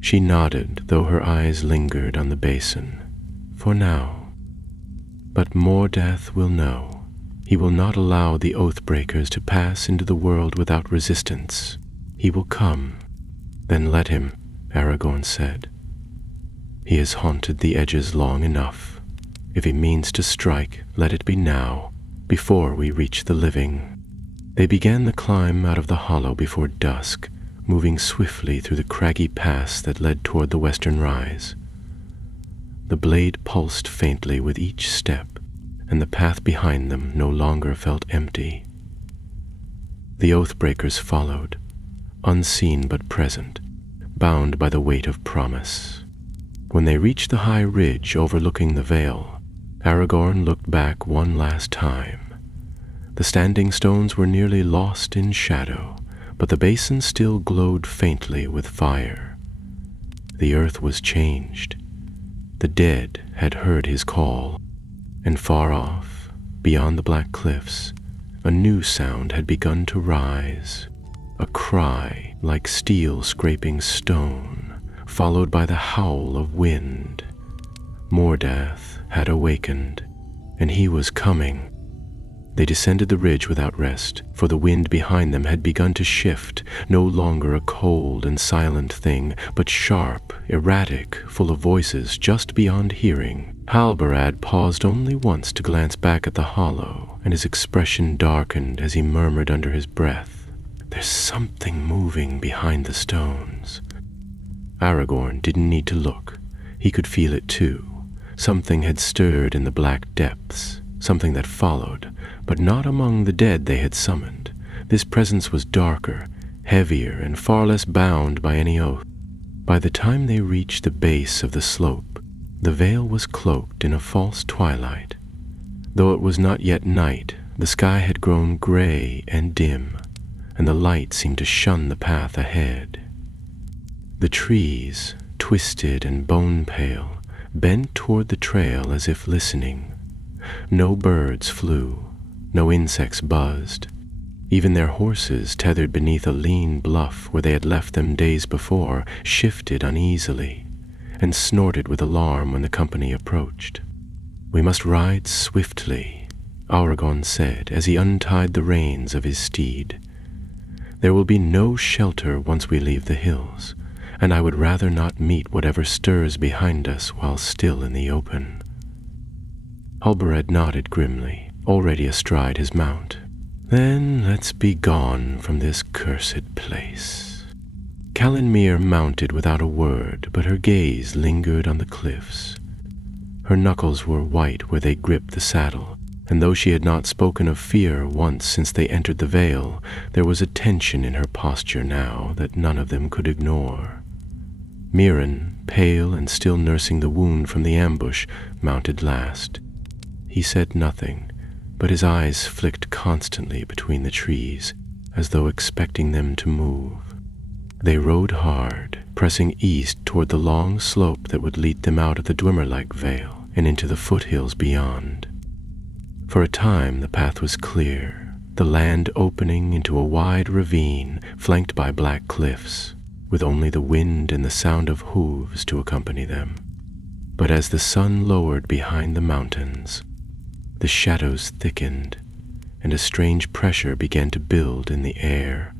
She nodded, though her eyes lingered on the basin. "For now. But Mordath will know. He will not allow the Oathbreakers to pass into the world without resistance. He will come." "Then let him," Aragorn said. "He has haunted the edges long enough. If he means to strike, let it be now, before we reach the living." They began the climb out of the hollow before dusk, moving swiftly through the craggy pass that led toward the western rise. The blade pulsed faintly with each step, and the path behind them no longer felt empty. The Oathbreakers followed, unseen but present, bound by the weight of promise. When they reached the high ridge overlooking the vale, Aragorn looked back one last time. The standing stones were nearly lost in shadow, but the basin still glowed faintly with fire. The earth was changed. The dead had heard his call, and far off, beyond the black cliffs, a new sound had begun to rise, a cry like steel scraping stone, followed by the howl of wind. Mordath had awakened, and he was coming. They descended the ridge without rest, for the wind behind them had begun to shift, no longer a cold and silent thing, but sharp, erratic, full of voices just beyond hearing. Halbarad paused only once to glance back at the hollow, and his expression darkened as he murmured under his breath, "There's something moving behind the stones." Aragorn didn't need to look. He could feel it too. Something had stirred in the black depths, something that followed, but not among the dead they had summoned. This presence was darker, heavier, and far less bound by any oath. By the time they reached the base of the slope, the vale was cloaked in a false twilight. Though it was not yet night, the sky had grown gray and dim, and the light seemed to shun the path ahead. The trees, twisted and bone-pale, bent toward the trail as if listening. No birds flew, no insects buzzed. Even their horses, tethered beneath a lean bluff where they had left them days before, shifted uneasily and snorted with alarm when the company approached. "We must ride swiftly," Aragorn said as he untied the reins of his steed. "There will be no shelter once we leave the hills, and I would rather not meet whatever stirs behind us while still in the open." Halbarad nodded grimly, already astride his mount. "Then let's be gone from this cursed place." Calimere mounted without a word, but her gaze lingered on the cliffs. Her knuckles were white where they gripped the saddle, and though she had not spoken of fear once since they entered the vale, there was a tension in her posture now that none of them could ignore. Merrin, pale and still nursing the wound from the ambush, mounted last. He said nothing, but his eyes flicked constantly between the trees, as though expecting them to move. They rode hard, pressing east toward the long slope that would lead them out of the Dwimmerleik Vale and into the foothills beyond. For a time the path was clear, the land opening into a wide ravine flanked by black cliffs, with only the wind and the sound of hooves to accompany them. But as the sun lowered behind the mountains, the shadows thickened, and a strange pressure began to build in the air.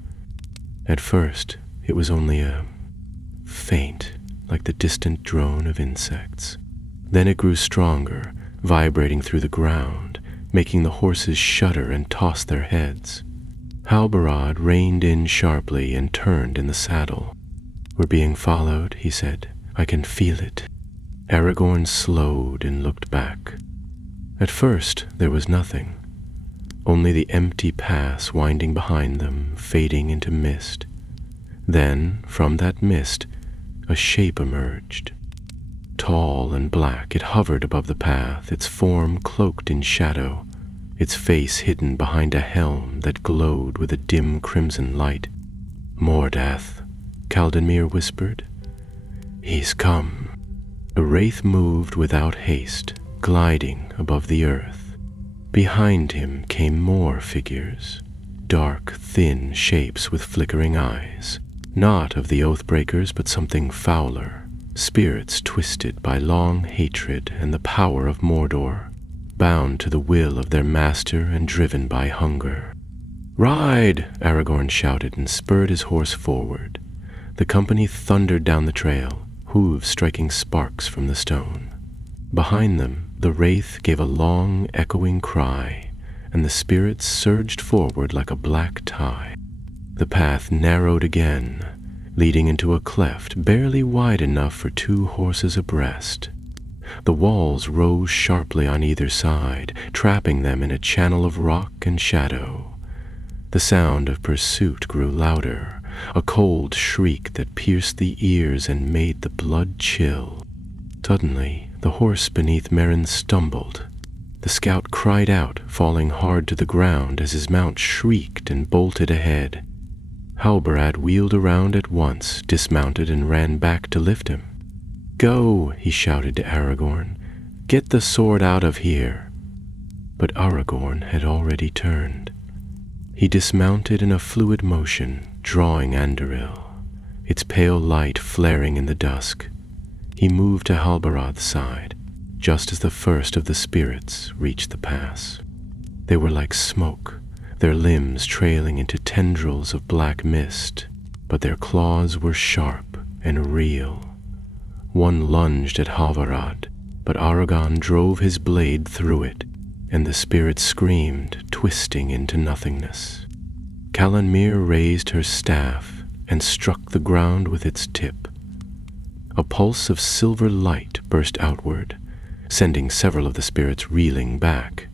At first, it was only a faint, like the distant drone of insects. Then it grew stronger, vibrating through the ground, making the horses shudder and toss their heads. Halbarad reined in sharply and turned in the saddle. "We're being followed," he said. "I can feel it." Aragorn slowed and looked back. At first, there was nothing. Only the empty pass winding behind them, fading into mist. Then, from that mist, a shape emerged. Tall and black, it hovered above the path, its form cloaked in shadow, its face hidden behind a helm that glowed with a dim crimson light. "Mordath," Caldenmere whispered. "He's come." The wraith moved without haste, gliding above the earth. Behind him came more figures, dark, thin shapes with flickering eyes, not of the Oathbreakers but something fouler, spirits twisted by long hatred and the power of Mordor, bound to the will of their master and driven by hunger. "Ride!" Aragorn shouted and spurred his horse forward. The company thundered down the trail, hooves striking sparks from the stone. Behind them, the wraith gave a long, echoing cry, and the spirits surged forward like a black tide. The path narrowed again, leading into a cleft barely wide enough for 2 horses abreast. The walls rose sharply on either side, trapping them in a channel of rock and shadow. The sound of pursuit grew louder, a cold shriek that pierced the ears and made the blood chill. Suddenly, the horse beneath Merrin stumbled. The scout cried out, falling hard to the ground as his mount shrieked and bolted ahead. Halbarad wheeled around at once, dismounted, and ran back to lift him. "Go," he shouted to Aragorn. "Get the sword out of here." But Aragorn had already turned. He dismounted in a fluid motion, drawing Anduril, its pale light flaring in the dusk. He moved to Halbarad's side, just as the first of the spirits reached the pass. They were like smoke, their limbs trailing into tendrils of black mist, but their claws were sharp and real. One lunged at Halbarad, but Aragorn drove his blade through it, and the spirit screamed, twisting into nothingness. Callanmere raised her staff and struck the ground with its tip. A pulse of silver light burst outward, sending several of the spirits reeling back.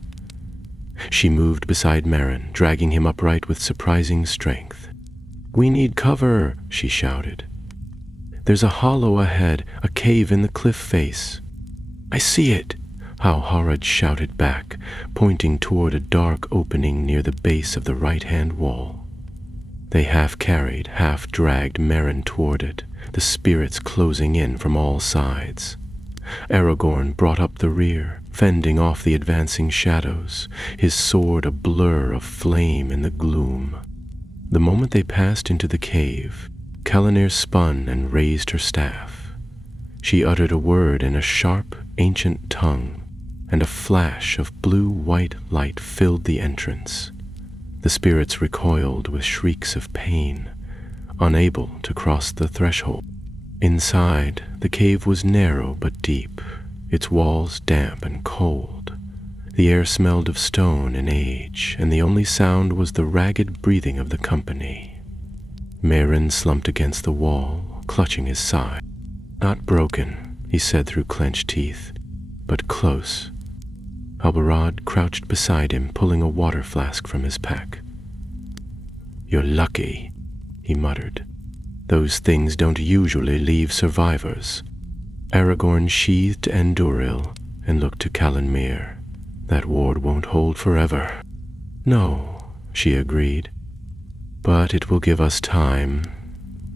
She moved beside Merrin, dragging him upright with surprising strength. "We need cover," she shouted. "There's a hollow ahead, a cave in the cliff face." "I see it," Halbarad shouted back, pointing toward a dark opening near the base of the right-hand wall. They half-carried, half-dragged Merrin toward it, the spirits closing in from all sides. Aragorn brought up the rear, fending off the advancing shadows, his sword a blur of flame in the gloom. The moment they passed into the cave, Callanmere spun and raised her staff. She uttered a word in a sharp, ancient tongue, and a flash of blue-white light filled the entrance. The spirits recoiled with shrieks of pain, unable to cross the threshold. Inside, the cave was narrow but deep, its walls damp and cold. The air smelled of stone and age, and the only sound was the ragged breathing of the company. Merrin slumped against the wall, clutching his side. "Not broken," he said through clenched teeth, "but close." Halbarad crouched beside him, pulling a water flask from his pack. "You're lucky," he muttered. "Those things don't usually leave survivors." Aragorn sheathed Anduril and looked to Callanmere. "That ward won't hold forever." "No," she agreed. "But it will give us time.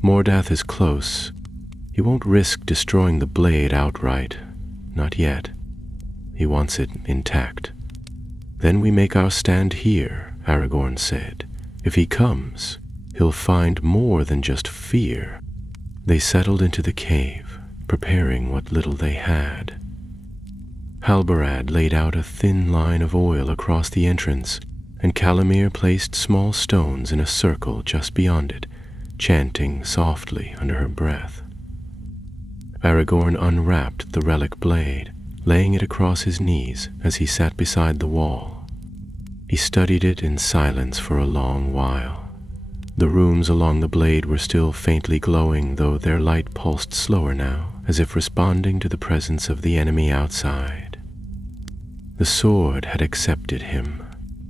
Mordath is close. He won't risk destroying the blade outright. Not yet. He wants it intact. Then we make our stand here Aragorn said. "If he comes, he'll find more than just fear." They settled into the cave, preparing what little they had. Halbarad laid out a thin line of oil across the entrance, and Calimere placed small stones in a circle just beyond it, chanting softly under her breath. Aragorn unwrapped the relic blade, laying it across his knees as he sat beside the wall. He studied it in silence for a long while. The runes along the blade were still faintly glowing, though their light pulsed slower now, as if responding to the presence of the enemy outside. The sword had accepted him,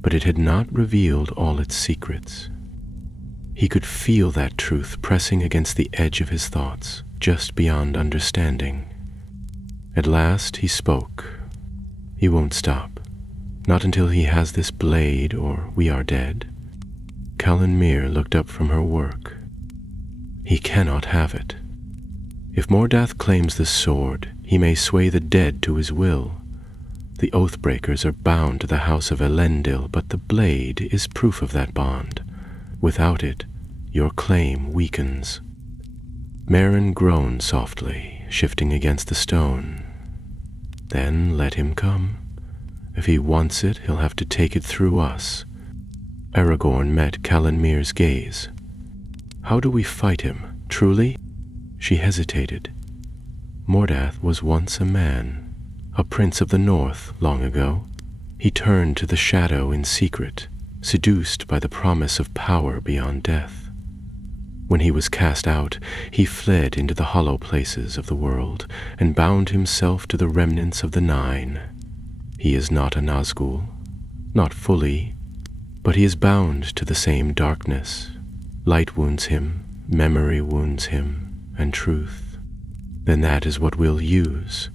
but it had not revealed all its secrets. He could feel that truth pressing against the edge of his thoughts, just beyond understanding. At last he spoke. He won't stop. Not until he has this blade, or we are dead. Calimere looked up from her work. He cannot have it. If Mordath claims the sword, he may sway the dead to his will. The Oathbreakers are bound to the house of Elendil, but the blade is proof of that bond. Without it, your claim weakens. Merrin groaned softly, shifting against the stone. Then let him come. If he wants it, he'll have to take it through us. Aragorn met Calimere's gaze. How do we fight him, truly? She hesitated. Mordath was once a man, a prince of the north long ago. He turned to the shadow in secret, seduced by the promise of power beyond death. When he was cast out, he fled into the hollow places of the world and bound himself to the remnants of the Nine. He is not a Nazgul, not fully, but he is bound to the same darkness. Light wounds him, memory wounds him, and truth. Then that is what we'll use,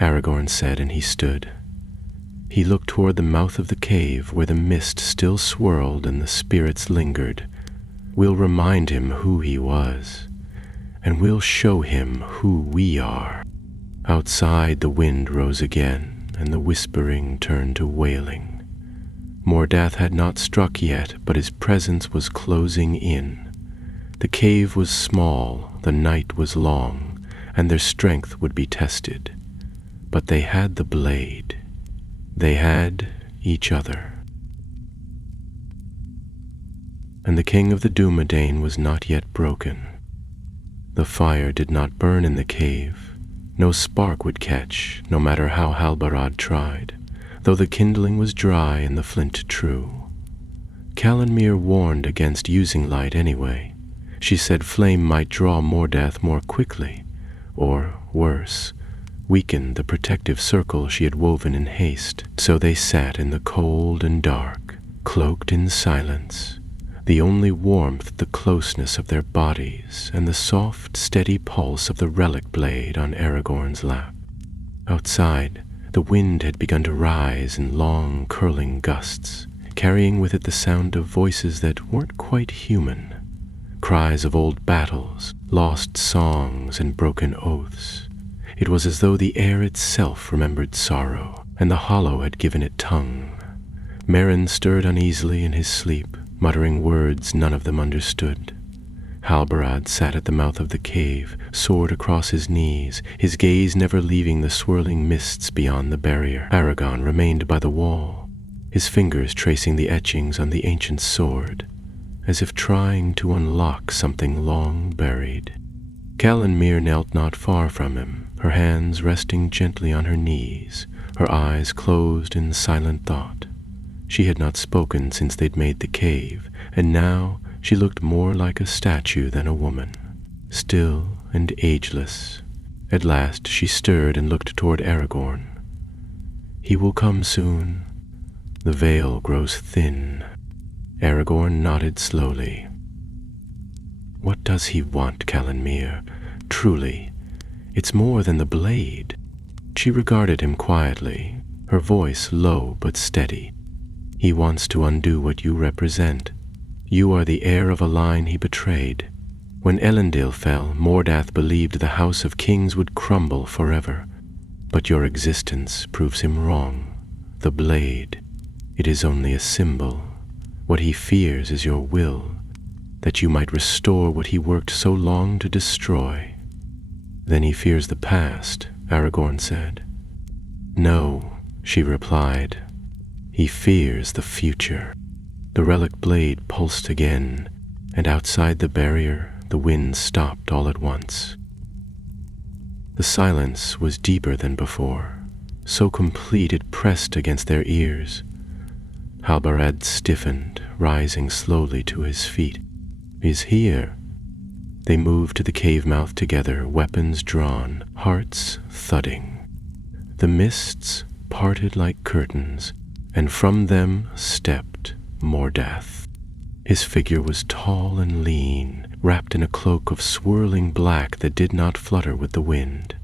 Aragorn said, and he stood. He looked toward the mouth of the cave where the mist still swirled and the spirits lingered. We'll remind him who he was, and we'll show him who we are. Outside the wind rose again, and the whispering turned to wailing. Mordath had not struck yet, but his presence was closing in. The cave was small, the night was long, and their strength would be tested. But they had the blade. They had each other. And the king of the Dunedain was not yet broken. The fire did not burn in the cave. No spark would catch, no matter how Halbarad tried, though the kindling was dry and the flint true. Calimere warned against using light anyway. She said flame might draw Mordath more quickly, or, worse, weaken the protective circle she had woven in haste. So they sat in the cold and dark, cloaked in silence, the only warmth the closeness of their bodies and the soft, steady pulse of the relic blade on Aragorn's lap. Outside, the wind had begun to rise in long, curling gusts, carrying with it the sound of voices that weren't quite human. Cries of old battles, lost songs, and broken oaths. It was as though the air itself remembered sorrow, and the hollow had given it tongue. Merrin stirred uneasily in his sleep, muttering words none of them understood. Halbarad sat at the mouth of the cave, sword across his knees, his gaze never leaving the swirling mists beyond the barrier. Aragorn remained by the wall, his fingers tracing the etchings on the ancient sword, as if trying to unlock something long buried. Calimere knelt not far from him, her hands resting gently on her knees, her eyes closed in silent thought. She had not spoken since they'd made the cave, and now she looked more like a statue than a woman, still and ageless. At last she stirred and looked toward Aragorn. He will come soon. The veil grows thin. Aragorn nodded slowly. What does he want, Calimere? Truly, it's more than the blade. She regarded him quietly, her voice low but steady. He wants to undo what you represent. You are the heir of a line he betrayed. When Elendil fell, Mordath believed the House of Kings would crumble forever. But your existence proves him wrong. The blade, it is only a symbol. What he fears is your will, that you might restore what he worked so long to destroy. Then he fears the past, Aragorn said. No, she replied. He fears the future. The relic blade pulsed again, and outside the barrier, the wind stopped all at once. The silence was deeper than before, so complete it pressed against their ears. Halbarad stiffened, rising slowly to his feet. He's here. They moved to the cave mouth together, weapons drawn, hearts thudding. The mists parted like curtains, and from them stepped Mordath. His figure was tall and lean, wrapped in a cloak of swirling black that did not flutter with the wind.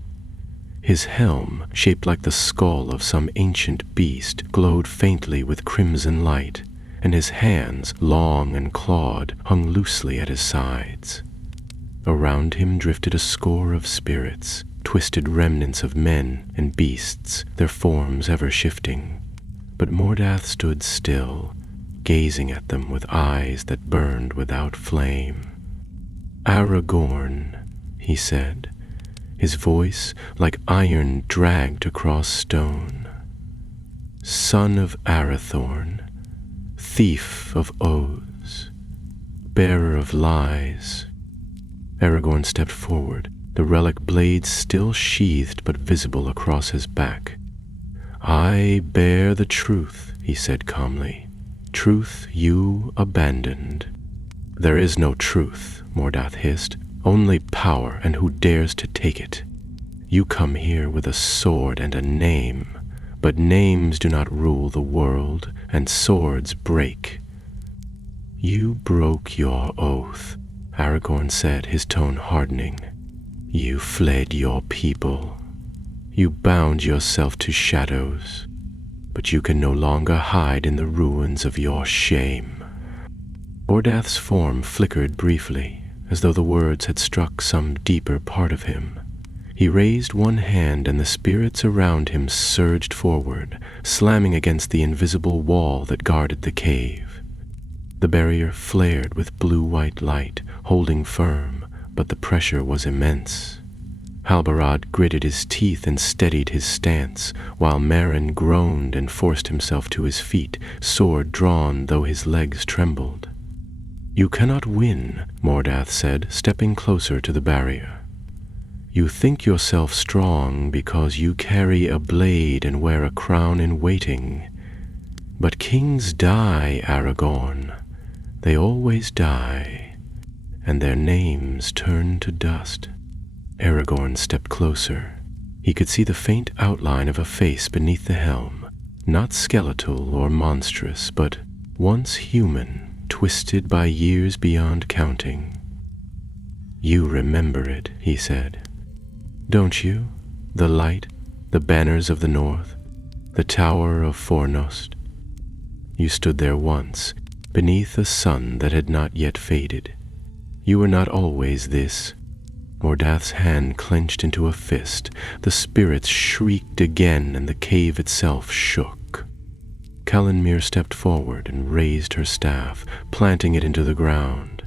His helm, shaped like the skull of some ancient beast, glowed faintly with crimson light, and his hands, long and clawed, hung loosely at his sides. Around him drifted a score of spirits, twisted remnants of men and beasts, their forms ever shifting. But Mordath stood still, gazing at them with eyes that burned without flame. Aragorn, he said, his voice like iron dragged across stone. Son of Arathorn, thief of oaths, bearer of lies. Aragorn stepped forward, the relic blade still sheathed but visible across his back. I bear the truth, he said calmly. Truth you abandoned. There is no truth, Mordath hissed, only power and who dares to take it. You come here with a sword and a name, but names do not rule the world, and swords break. You broke your oath, Aragorn said, his tone hardening. You fled your people. You bound yourself to shadows, but you can no longer hide in the ruins of your shame. Mordath's form flickered briefly, as though the words had struck some deeper part of him. He raised one hand and the spirits around him surged forward, slamming against the invisible wall that guarded the cave. The barrier flared with blue-white light, holding firm, but the pressure was immense. Halbarad gritted his teeth and steadied his stance, while Merrin groaned and forced himself to his feet, sword drawn though his legs trembled. You cannot win, Mordath said, stepping closer to the barrier. You think yourself strong because you carry a blade and wear a crown in waiting. But kings die, Aragorn. They always die, and their names turn to dust. Aragorn stepped closer. He could see the faint outline of a face beneath the helm, not skeletal or monstrous, but once human, twisted by years beyond counting. You remember it, he said. Don't you? The light, the banners of the north, the tower of Fornost. You stood there once, beneath a sun that had not yet faded. You were not always this. Mordath's hand clenched into a fist. The spirits shrieked again, and the cave itself shook. Kalinmir stepped forward and raised her staff, planting it into the ground.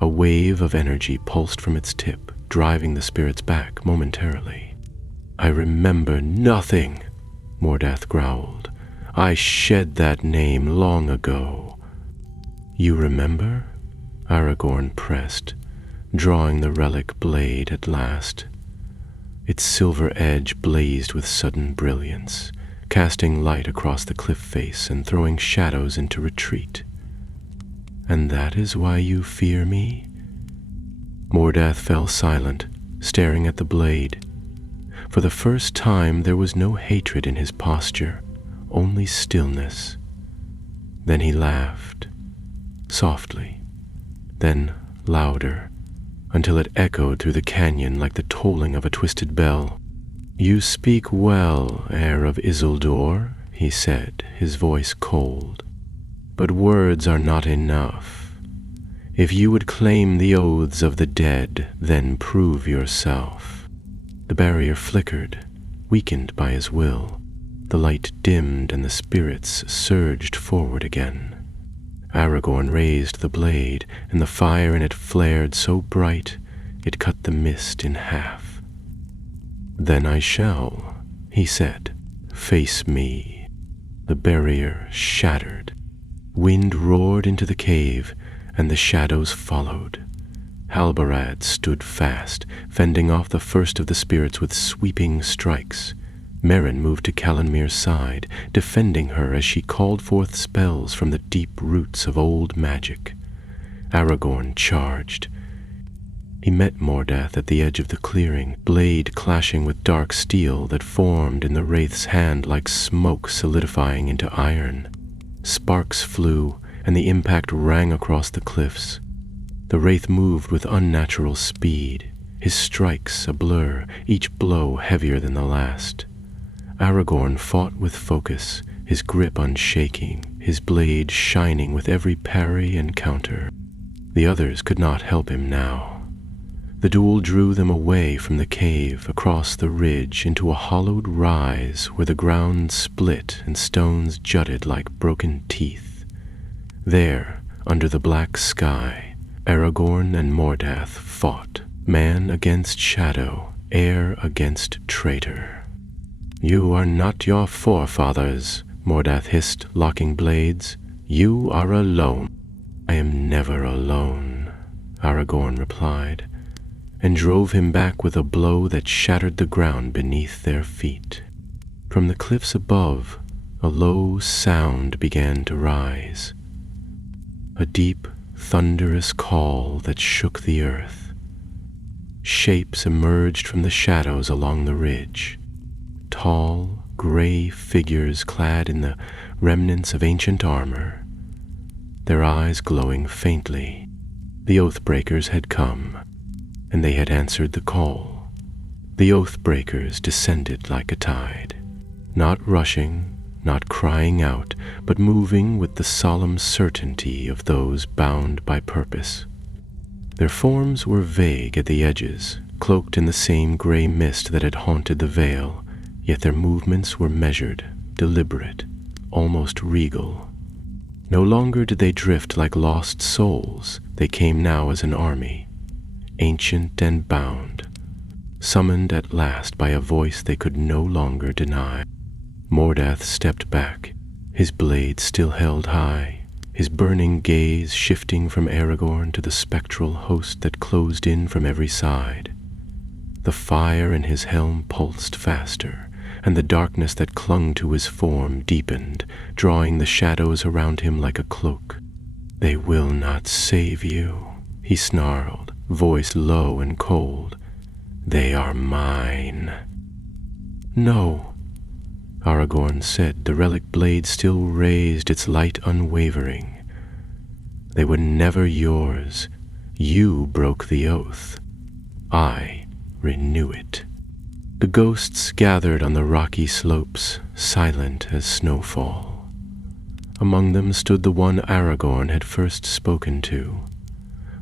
A wave of energy pulsed from its tip, driving the spirits back momentarily. I remember nothing, Mordath growled. I shed that name long ago. You remember? Aragorn pressed, drawing the relic blade at last. Its silver edge blazed with sudden brilliance, casting light across the cliff face and throwing shadows into retreat. And that is why you fear me? Mordath fell silent, staring at the blade. For the first time there was no hatred in his posture, only stillness. Then he laughed, softly, then louder, until it echoed through the canyon like the tolling of a twisted bell. You speak well, heir of Isildur, he said, his voice cold. But words are not enough. If you would claim the oaths of the dead, then prove yourself. The barrier flickered, weakened by his will. The light dimmed and the spirits surged forward again. Aragorn raised the blade, and the fire in it flared so bright it cut the mist in half. "Then I shall," he said. "Face me." The barrier shattered. Wind roared into the cave, and the shadows followed. Halbarad stood fast, fending off the first of the spirits with sweeping strikes. Merrin moved to Calanmir's side, defending her as she called forth spells from the deep roots of old magic. Aragorn charged. He met Mordath at the edge of the clearing, blade clashing with dark steel that formed in the wraith's hand like smoke solidifying into iron. Sparks flew, and the impact rang across the cliffs. The wraith moved with unnatural speed, his strikes a blur, each blow heavier than the last. Aragorn fought with focus, his grip unshaking, his blade shining with every parry and counter. The others could not help him now. The duel drew them away from the cave, across the ridge, into a hollowed rise where the ground split and stones jutted like broken teeth. There, under the black sky, Aragorn and Mordath fought, man against shadow, heir against traitor. "You are not your forefathers," Mordath hissed, locking blades. "You are alone." "I am never alone," Aragorn replied, and drove him back with a blow that shattered the ground beneath their feet. From the cliffs above, a low sound began to rise. A deep, thunderous call that shook the earth. Shapes emerged from the shadows along the ridge. Tall, gray figures clad in the remnants of ancient armor, their eyes glowing faintly. The Oathbreakers had come, and they had answered the call. The Oathbreakers descended like a tide, not rushing, not crying out, but moving with the solemn certainty of those bound by purpose. Their forms were vague at the edges, cloaked in the same gray mist that had haunted the vale, yet their movements were measured, deliberate, almost regal. No longer did they drift like lost souls, they came now as an army, ancient and bound, summoned at last by a voice they could no longer deny. Mordath stepped back, his blade still held high, his burning gaze shifting from Aragorn to the spectral host that closed in from every side. The fire in his helm pulsed faster, and the darkness that clung to his form deepened, drawing the shadows around him like a cloak. "They will not save you," he snarled, voice low and cold. "They are mine." "No," Aragorn said, the relic blade still raised its light unwavering. "They were never yours. You broke the oath. I renew it." The ghosts gathered on the rocky slopes, silent as snowfall. Among them stood the one Aragorn had first spoken to,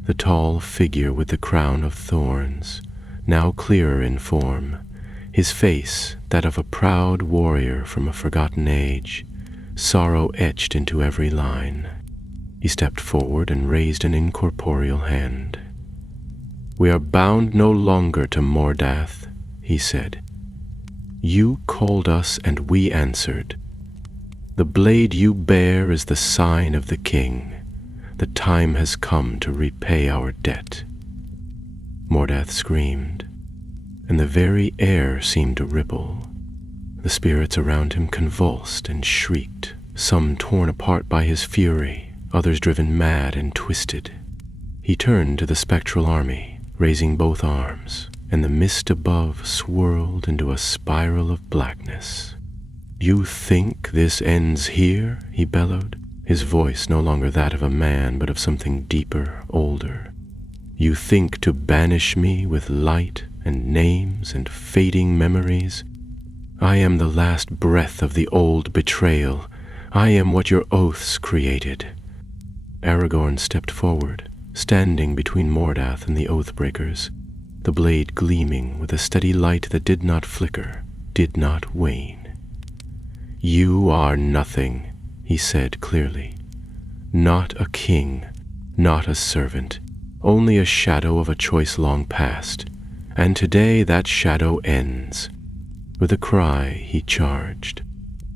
the tall figure with the crown of thorns, now clearer in form, his face that of a proud warrior from a forgotten age, sorrow etched into every line. He stepped forward and raised an incorporeal hand. "We are bound no longer to Mordath," he said. "You called us and we answered. The blade you bear is the sign of the king. The time has come to repay our debt." Mordath screamed, and the very air seemed to ripple. The spirits around him convulsed and shrieked, some torn apart by his fury, others driven mad and twisted. He turned to the spectral army, raising both arms, and the mist above swirled into a spiral of blackness. "You think this ends here?" he bellowed, his voice no longer that of a man but of something deeper, older. "You think to banish me with light and names and fading memories? I am the last breath of the old betrayal. I am what your oaths created." Aragorn stepped forward, standing between Mordath and the Oathbreakers, the blade gleaming with a steady light that did not flicker, did not wane. "You are nothing," he said clearly. Not a king, not a servant, only a shadow of a choice long past, and today that shadow ends. With a cry he charged.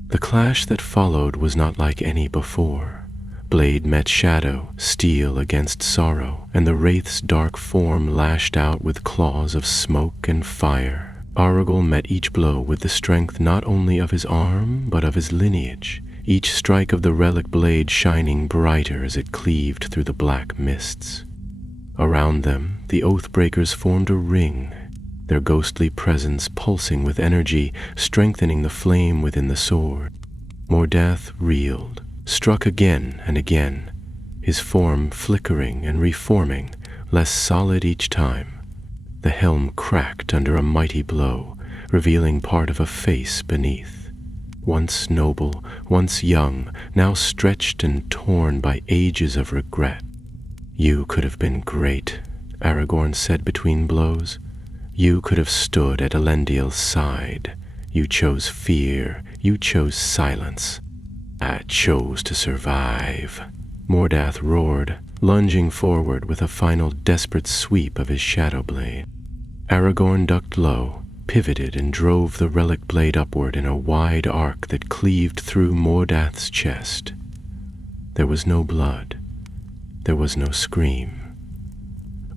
The clash that followed was not like any before. Blade met shadow, steel against sorrow, and the wraith's dark form lashed out with claws of smoke and fire. Aragorn met each blow with the strength not only of his arm, but of his lineage, each strike of the relic blade shining brighter as it cleaved through the black mists. Around them, the Oathbreakers formed a ring, their ghostly presence pulsing with energy, strengthening the flame within the sword. Mordath reeled, struck again and again, his form flickering and reforming, less solid each time. The helm cracked under a mighty blow, revealing part of a face beneath. Once noble, once young, now stretched and torn by ages of regret. "You could have been great," Aragorn said between blows. "You could have stood at Elendil's side. You chose fear, you chose silence. I chose to survive." Mordath roared, lunging forward with a final desperate sweep of his shadow blade. Aragorn ducked low, pivoted and drove the relic blade upward in a wide arc that cleaved through Mordath's chest. There was no blood. There was no scream.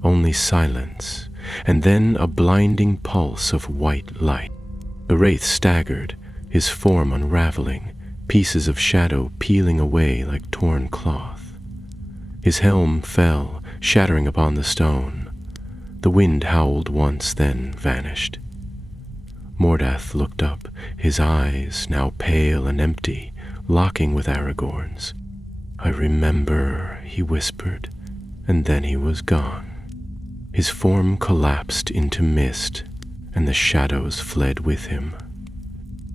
Only silence, and then a blinding pulse of white light. The wraith staggered, his form unraveling, pieces of shadow peeling away like torn cloth. His helm fell, shattering upon the stone. The wind howled once, then vanished. Mordath looked up, his eyes, now pale and empty, locking with Aragorn's. "I remember," he whispered, and then he was gone. His form collapsed into mist, and the shadows fled with him.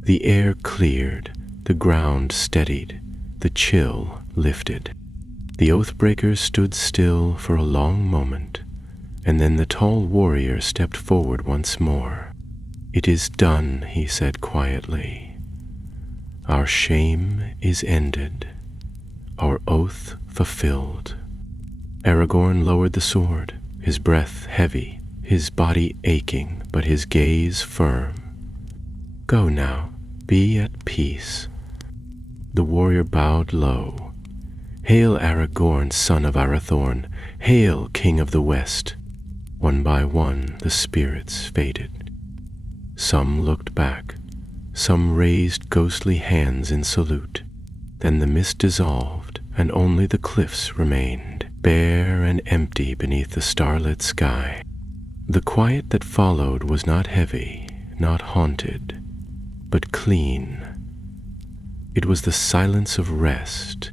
The air cleared, the ground steadied, the chill lifted. The Oathbreakers stood still for a long moment, and then the tall warrior stepped forward once more. "It is done," he said quietly. "Our shame is ended, our oath fulfilled." Aragorn lowered the sword, his breath heavy, his body aching, but his gaze firm. "Go now, be at peace." The warrior bowed low. "Hail Aragorn, son of Arathorn! Hail, King of the West!" One by one the spirits faded. Some looked back, some raised ghostly hands in salute. Then the mist dissolved, and only the cliffs remained, bare and empty beneath the starlit sky. The quiet that followed was not heavy, not haunted, but clean. It was the silence of rest,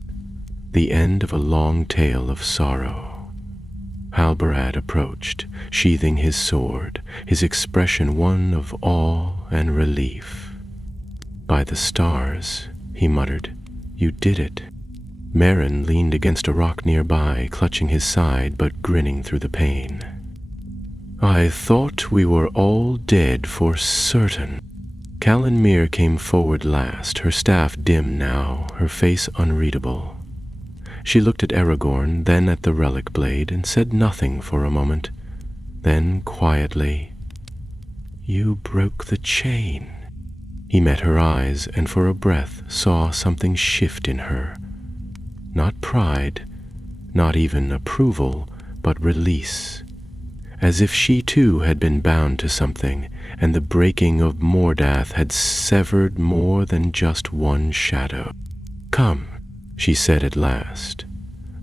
the end of a long tale of sorrow. Halbarad approached, sheathing his sword, his expression one of awe and relief. "By the stars," he muttered, "you did it." Merrin leaned against a rock nearby, clutching his side but grinning through the pain. "I thought we were all dead for certain." Callan Mir came forward last, her staff dim now, her face unreadable. She looked at Aragorn, then at the relic blade, and said nothing for a moment. Then, quietly, "You broke the chain." He met her eyes, and for a breath saw something shift in her. Not pride, not even approval, but release. As if she too had been bound to something, and the breaking of Mordath had severed more than just one shadow. "Come," she said at last.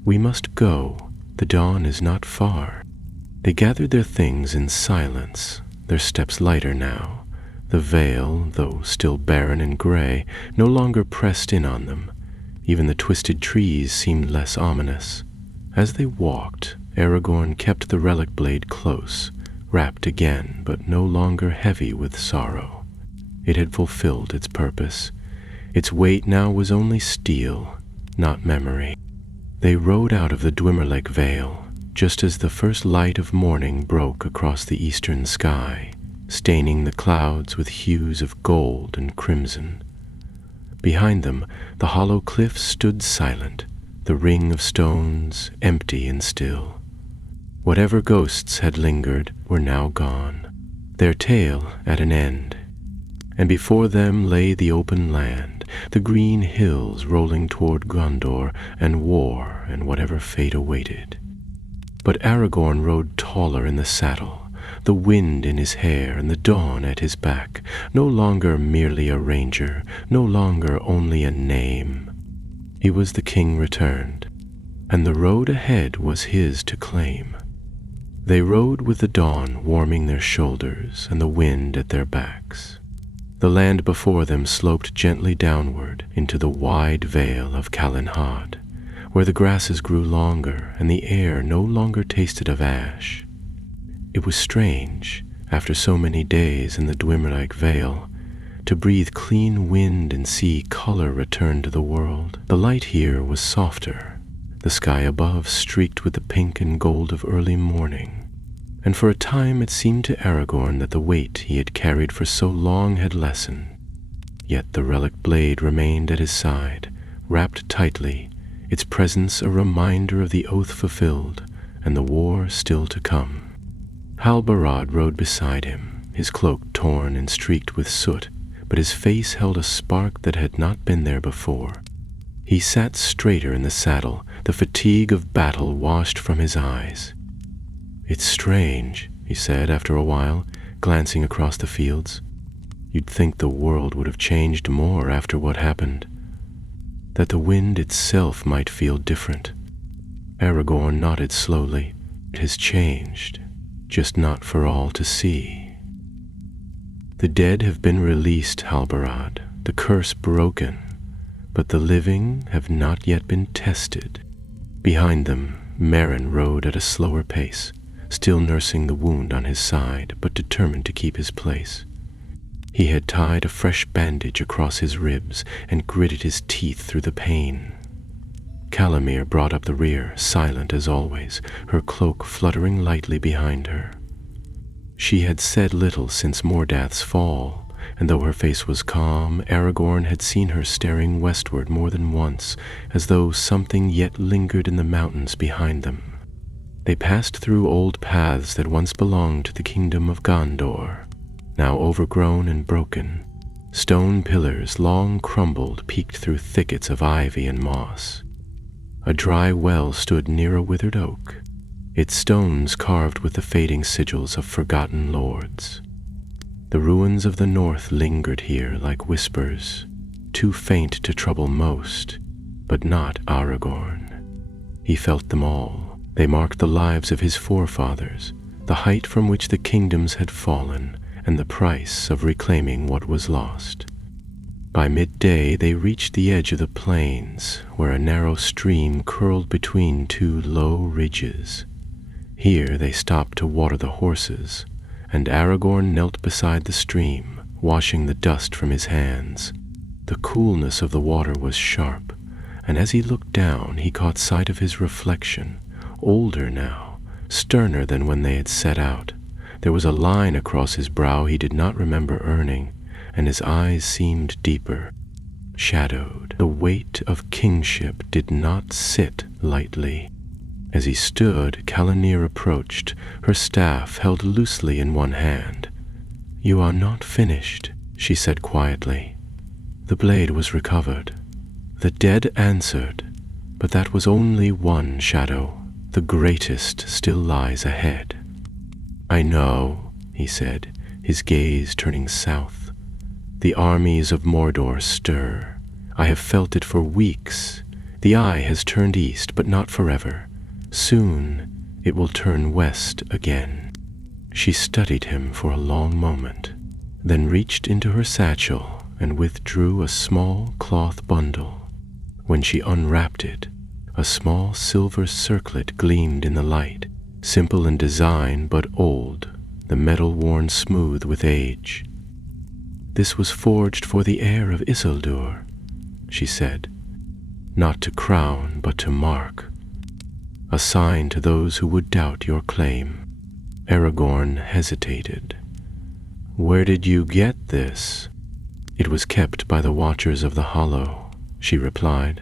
"We must go. The dawn is not far." They gathered their things in silence, their steps lighter now. The veil, though still barren and gray, no longer pressed in on them. Even the twisted trees seemed less ominous. As they walked, Aragorn kept the relic blade close, wrapped again, but no longer heavy with sorrow. It had fulfilled its purpose. Its weight now was only steel, not memory. They rode out of the Dwimmerlake Vale, just as the first light of morning broke across the eastern sky, staining the clouds with hues of gold and crimson. Behind them, the hollow cliffs stood silent, the ring of stones empty and still. Whatever ghosts had lingered were now gone, their tale at an end, and before them lay the open land, the green hills rolling toward Gondor and war and whatever fate awaited. But Aragorn rode taller in the saddle, the wind in his hair and the dawn at his back, no longer merely a ranger, no longer only a name. He was the king returned, and the road ahead was his to claim. They rode with the dawn warming their shoulders and the wind at their backs. The land before them sloped gently downward into the wide vale of Calenhad, where the grasses grew longer and the air no longer tasted of ash. It was strange, after so many days in the Dwymreich Vale, to breathe clean wind and see color return to the world. The light here was softer, the sky above streaked with the pink and gold of early morning, and for a time it seemed to Aragorn that the weight he had carried for so long had lessened. Yet the relic blade remained at his side, wrapped tightly, its presence a reminder of the oath fulfilled and the war still to come. Halbarad rode beside him, his cloak torn and streaked with soot, but his face held a spark that had not been there before. He sat straighter in the saddle, the fatigue of battle washed from his eyes. "It's strange," he said after a while, glancing across the fields. "You'd think the world would have changed more after what happened, that the wind itself might feel different." Aragorn nodded slowly. "It has changed, just not for all to see." "The dead have been released, Halbarad, the curse broken, but the living have not yet been tested." Behind them, Merrin rode at a slower pace, still nursing the wound on his side, but determined to keep his place. He had tied a fresh bandage across his ribs and gritted his teeth through the pain. Calamir brought up the rear, silent as always, her cloak fluttering lightly behind her. She had said little since Mordath's fall, and though her face was calm, Aragorn had seen her staring westward more than once, as though something yet lingered in the mountains behind them. They passed through old paths that once belonged to the kingdom of Gondor, now overgrown and broken. Stone pillars, long crumbled, peeked through thickets of ivy and moss. A dry well stood near a withered oak, its stones carved with the fading sigils of forgotten lords. The ruins of the north lingered here like whispers, too faint to trouble most, but not Aragorn. He felt them all. They marked the lives of his forefathers, the height from which the kingdoms had fallen, and the price of reclaiming what was lost. By midday they reached the edge of the plains, where a narrow stream curled between two low ridges. Here they stopped to water the horses, and Aragorn knelt beside the stream, washing the dust from his hands. The coolness of the water was sharp, and as he looked down he caught sight of his reflection, older now, sterner than when they had set out. There was a line across his brow he did not remember earning, and his eyes seemed deeper, shadowed. The weight of kingship did not sit lightly. As he stood, Calanir approached, her staff held loosely in one hand. "You are not finished," she said quietly. The blade was recovered. The dead answered, but that was only one shadow. The greatest still lies ahead. "I know," he said, his gaze turning south. "The armies of Mordor stir. I have felt it for weeks. The eye has turned east, but not forever. Soon it will turn west again." She studied him for a long moment, then reached into her satchel and withdrew a small cloth bundle. When she unwrapped it, a small silver circlet gleamed in the light, simple in design but old, the metal worn smooth with age. "This was forged for the heir of Isildur," she said, "not to crown but to mark. A sign to those who would doubt your claim." Aragorn hesitated. "Where did you get this?" "It was kept by the Watchers of the Hollow," she replied.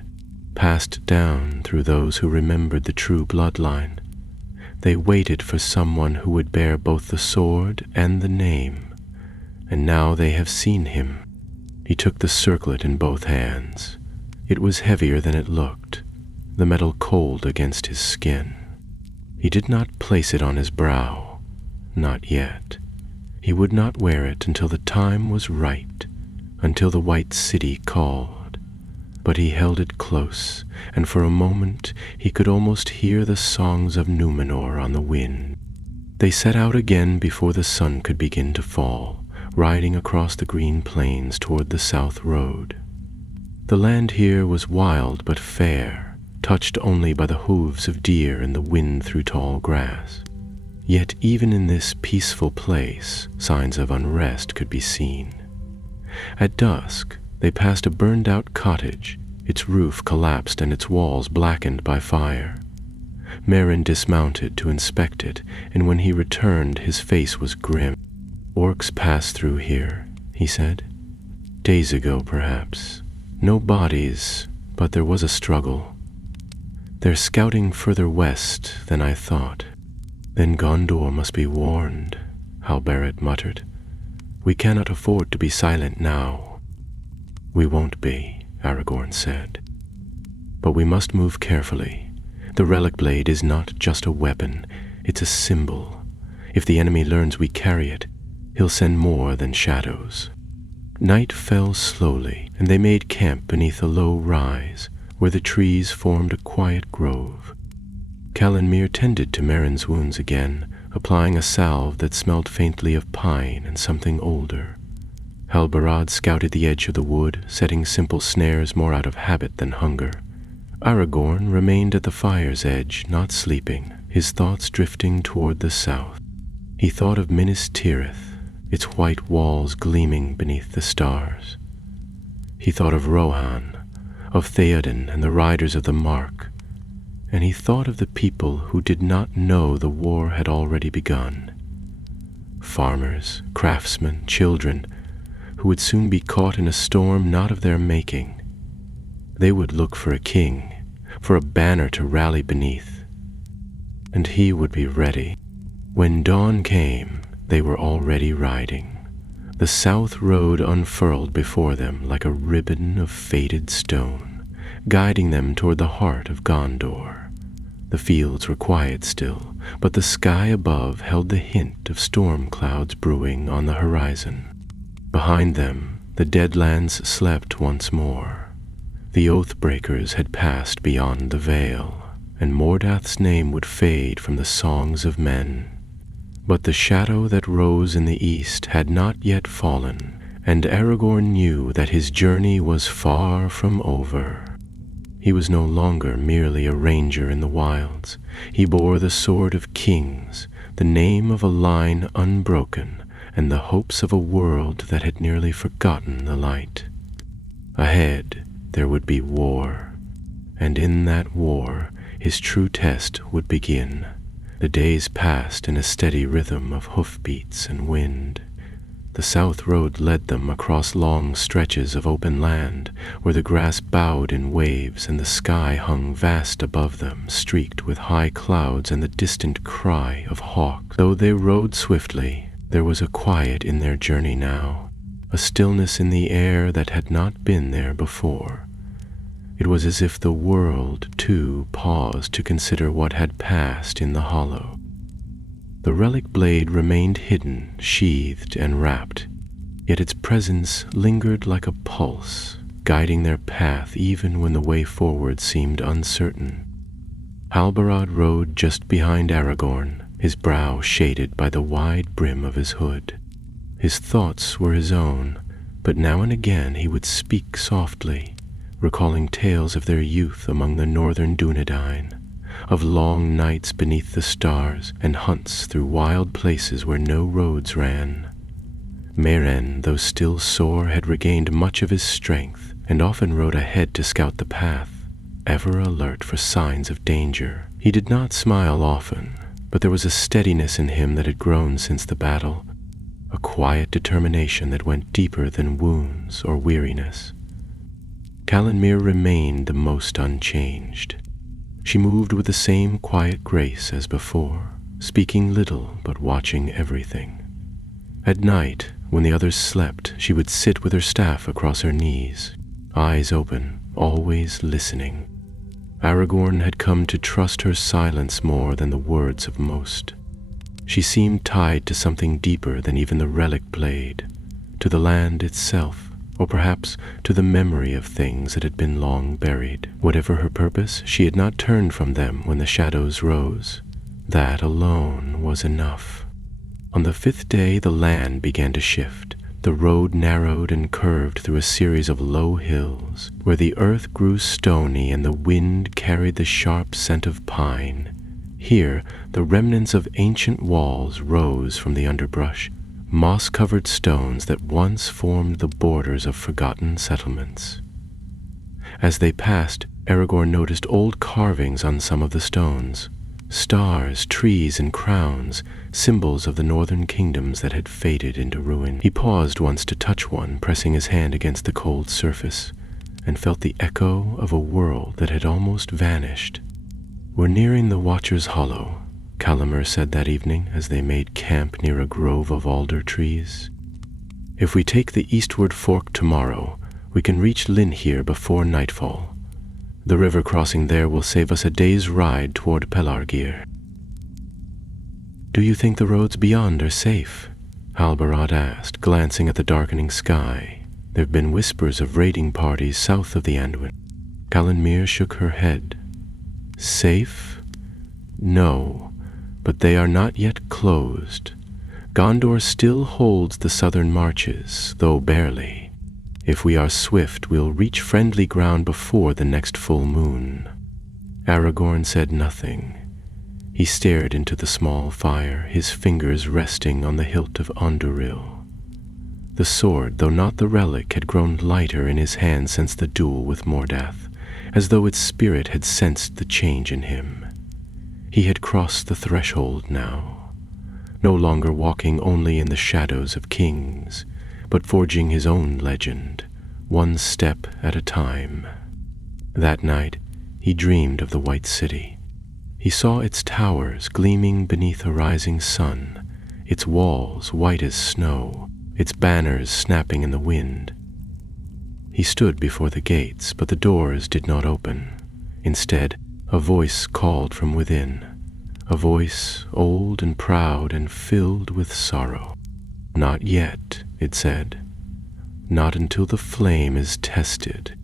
passed down through those who remembered the true bloodline. They waited for someone who would bear both the sword and the name, and now they have seen him. He took the circlet in both hands. It was heavier than it looked, the metal cold against his skin. He did not place it on his brow, not yet. He would not wear it until the time was right, until the White City called. But he held it close, and for a moment he could almost hear the songs of Númenor on the wind. They set out again before the sun could begin to fall, riding across the green plains toward the south road. The land here was wild but fair, touched only by the hooves of deer and the wind through tall grass. Yet even in this peaceful place, signs of unrest could be seen. At dusk, they passed a burned-out cottage, its roof collapsed and its walls blackened by fire. Merrin dismounted to inspect it, and when he returned, his face was grim. "Orcs passed through here," he said. "Days ago, perhaps. No bodies, but there was a struggle. They're scouting further west than I thought." "Then Gondor must be warned," Halbereth muttered. "We cannot afford to be silent now." "We won't be," Aragorn said. "But we must move carefully. The relic blade is not just a weapon, it's a symbol. If the enemy learns we carry it, he'll send more than shadows." Night fell slowly, and they made camp beneath a low rise, where the trees formed a quiet grove. Calanmir tended to Merrin's wounds again, applying a salve that smelled faintly of pine and something older. Halbarad scouted the edge of the wood, setting simple snares more out of habit than hunger. Aragorn remained at the fire's edge, not sleeping, his thoughts drifting toward the south. He thought of Minas Tirith, its white walls gleaming beneath the stars. He thought of Rohan, of Theoden and the riders of the Mark, and he thought of the people who did not know the war had already begun. Farmers, craftsmen, children, who would soon be caught in a storm not of their making. They would look for a king, for a banner to rally beneath, and he would be ready. When dawn came, they were already riding. The south road unfurled before them like a ribbon of faded stone, guiding them toward the heart of Gondor. The fields were quiet still, but the sky above held the hint of storm clouds brewing on the horizon. Behind them, the Deadlands slept once more. The Oathbreakers had passed beyond the Vale, and Mordath's name would fade from the songs of men. But the shadow that rose in the east had not yet fallen, and Aragorn knew that his journey was far from over. He was no longer merely a ranger in the wilds. He bore the sword of kings, the name of a line unbroken, and the hopes of a world that had nearly forgotten the light. Ahead, there would be war, and in that war, his true test would begin. The days passed in a steady rhythm of hoofbeats and wind. The south road led them across long stretches of open land, where the grass bowed in waves and the sky hung vast above them, streaked with high clouds and the distant cry of hawks. Though they rode swiftly, there was a quiet in their journey now, a stillness in the air that had not been there before. It was as if the world, too, paused to consider what had passed in the hollow. The relic blade remained hidden, sheathed and wrapped, yet its presence lingered like a pulse, guiding their path even when the way forward seemed uncertain. Halbarad rode just behind Aragorn, his brow shaded by the wide brim of his hood. His thoughts were his own, but now and again he would speak softly, recalling tales of their youth among the northern Dúnedain, of long nights beneath the stars and hunts through wild places where no roads ran. Merrin, though still sore, had regained much of his strength and often rode ahead to scout the path, ever alert for signs of danger. He did not smile often, but there was a steadiness in him that had grown since the battle, a quiet determination that went deeper than wounds or weariness. Calanmire remained the most unchanged. She moved with the same quiet grace as before, speaking little but watching everything. At night, when the others slept, she would sit with her staff across her knees, eyes open, always listening. Aragorn had come to trust her silence more than the words of most. She seemed tied to something deeper than even the relic blade, to the land itself, or perhaps to the memory of things that had been long buried. Whatever her purpose, she had not turned from them when the shadows rose. That alone was enough. On the 5th day, the land began to shift. The road narrowed and curved through a series of low hills, where the earth grew stony and the wind carried the sharp scent of pine. Here, the remnants of ancient walls rose from the underbrush, moss-covered stones that once formed the borders of forgotten settlements. As they passed, Aragorn noticed old carvings on some of the stones. Stars, trees, and crowns, symbols of the northern kingdoms that had faded into ruin. He paused once to touch one, pressing his hand against the cold surface, and felt the echo of a world that had almost vanished. "We're nearing the Watcher's Hollow," Calanmire said that evening as they made camp near a grove of alder trees. "If we take the eastward fork tomorrow, we can reach Linhir before nightfall. The river crossing there will save us a day's ride toward Pelargir." "Do you think the roads beyond are safe?" Halbarad asked, glancing at the darkening sky. "There have been whispers of raiding parties south of the Anduin." Calanmire shook her head. "Safe? No, but they are not yet closed. Gondor still holds the southern marches, though barely. If we are swift, we'll reach friendly ground before the next full moon." Aragorn said nothing. He stared into the small fire, his fingers resting on the hilt of Anduril. The sword, though not the relic, had grown lighter in his hand since the duel with Mordath, as though its spirit had sensed the change in him. He had crossed the threshold now, no longer walking only in the shadows of kings, but forging his own legend, one step at a time. That night, he dreamed of the White City. He saw its towers gleaming beneath a rising sun, its walls white as snow, its banners snapping in the wind. He stood before the gates, but the doors did not open. Instead, a voice called from within, a voice old and proud and filled with sorrow. "Not yet," it said. "Not until the flame is tested."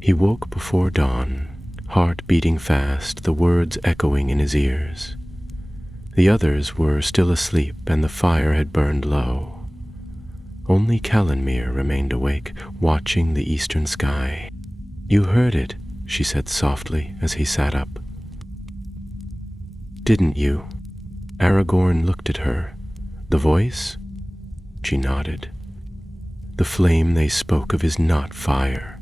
He woke before dawn, heart beating fast, the words echoing in his ears. The others were still asleep, and the fire had burned low. Only Calanmire remained awake, watching the eastern sky. "You heard it," she said softly as he sat up. "Didn't you?" Aragorn looked at her. "The voice?" She nodded. "The flame they spoke of is not fire.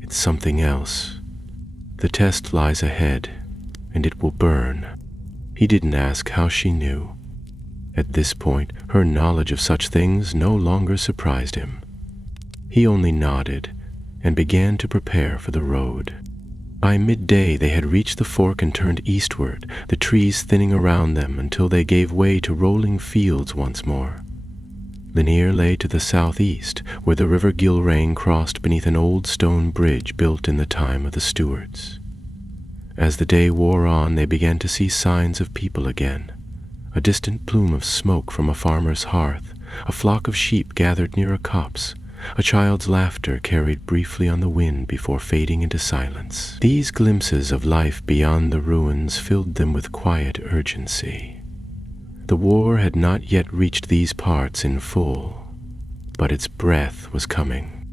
It's something else. The test lies ahead, and it will burn." He didn't ask how she knew. At this point, her knowledge of such things no longer surprised him. He only nodded and began to prepare for the road. By midday they had reached the fork and turned eastward, the trees thinning around them until they gave way to rolling fields once more. Linhir lay to the southeast, where the river Gilrain crossed beneath an old stone bridge built in the time of the Stuarts. As the day wore on, they began to see signs of people again. A distant plume of smoke from a farmer's hearth, a flock of sheep gathered near a copse, a child's laughter carried briefly on the wind before fading into silence. These glimpses of life beyond the ruins filled them with quiet urgency. The war had not yet reached these parts in full, but its breath was coming.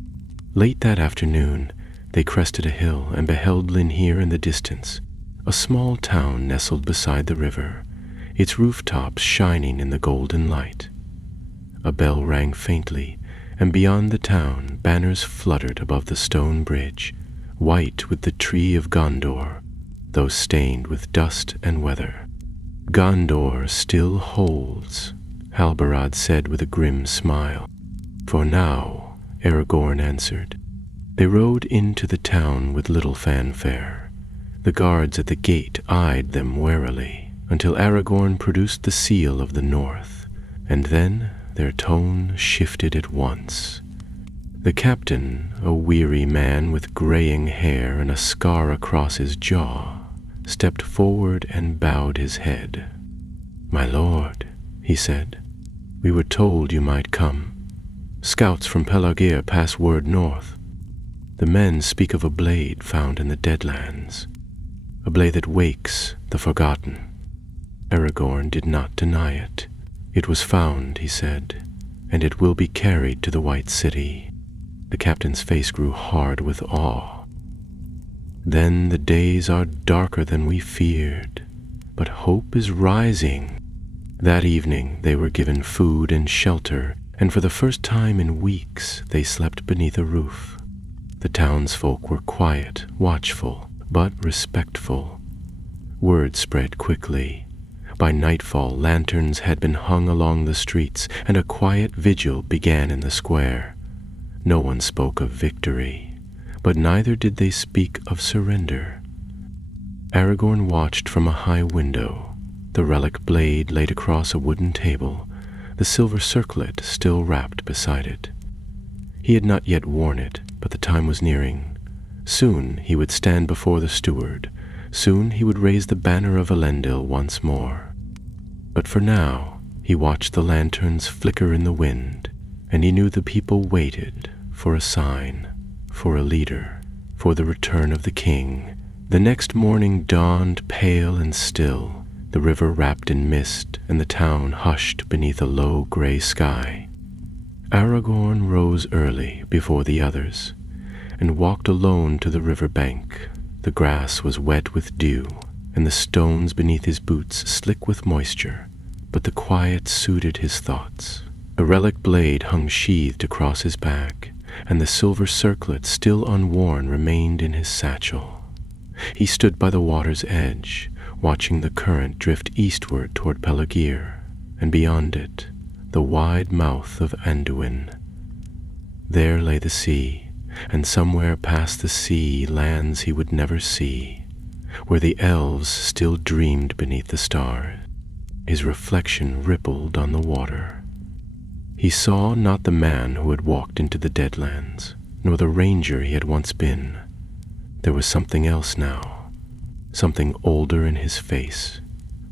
Late that afternoon, they crested a hill and beheld Linhir in the distance, a small town nestled beside the river, its rooftops shining in the golden light. A bell rang faintly, and beyond the town, banners fluttered above the stone bridge, white with the tree of Gondor, though stained with dust and weather. "Gondor still holds," Halbarad said with a grim smile. "For now," Aragorn answered. They rode into the town with little fanfare. The guards at the gate eyed them warily until Aragorn produced the seal of the North, and then their tone shifted at once. The captain, a weary man with graying hair and a scar across his jaw, stepped forward and bowed his head. "My lord," he said, "we were told you might come. Scouts from Pelagir pass word north. The men speak of a blade found in the Deadlands, a blade that wakes the forgotten." Aragorn did not deny it. "It was found," he said, "and it will be carried to the White City." The captain's face grew hard with awe. "Then the days are darker than we feared, but hope is rising." That evening they were given food and shelter, and for the first time in weeks they slept beneath a roof. The townsfolk were quiet, watchful, but respectful. Word spread quickly. By nightfall, lanterns had been hung along the streets, and a quiet vigil began in the square. No one spoke of victory, but neither did they speak of surrender. Aragorn watched from a high window, the relic blade laid across a wooden table, the silver circlet still wrapped beside it. He had not yet worn it, but the time was nearing. Soon he would stand before the steward. Soon he would raise the banner of Elendil once more. But for now, he watched the lanterns flicker in the wind, and he knew the people waited for a sign, for a leader, for the return of the king. The next morning dawned pale and still, the river wrapped in mist, and the town hushed beneath a low gray sky. Aragorn rose early before the others, and walked alone to the river bank. The grass was wet with dew, and the stones beneath his boots slick with moisture, but the quiet suited his thoughts. A relic blade hung sheathed across his back, and the silver circlet, still unworn, remained in his satchel. He stood by the water's edge, watching the current drift eastward toward Pelagir, and beyond it, the wide mouth of Anduin. There lay the sea, and somewhere past the sea lands he would never see, where the elves still dreamed beneath the stars. His reflection rippled on the water. He saw not the man who had walked into the Deadlands, nor the ranger he had once been. There was something else now, something older in his face,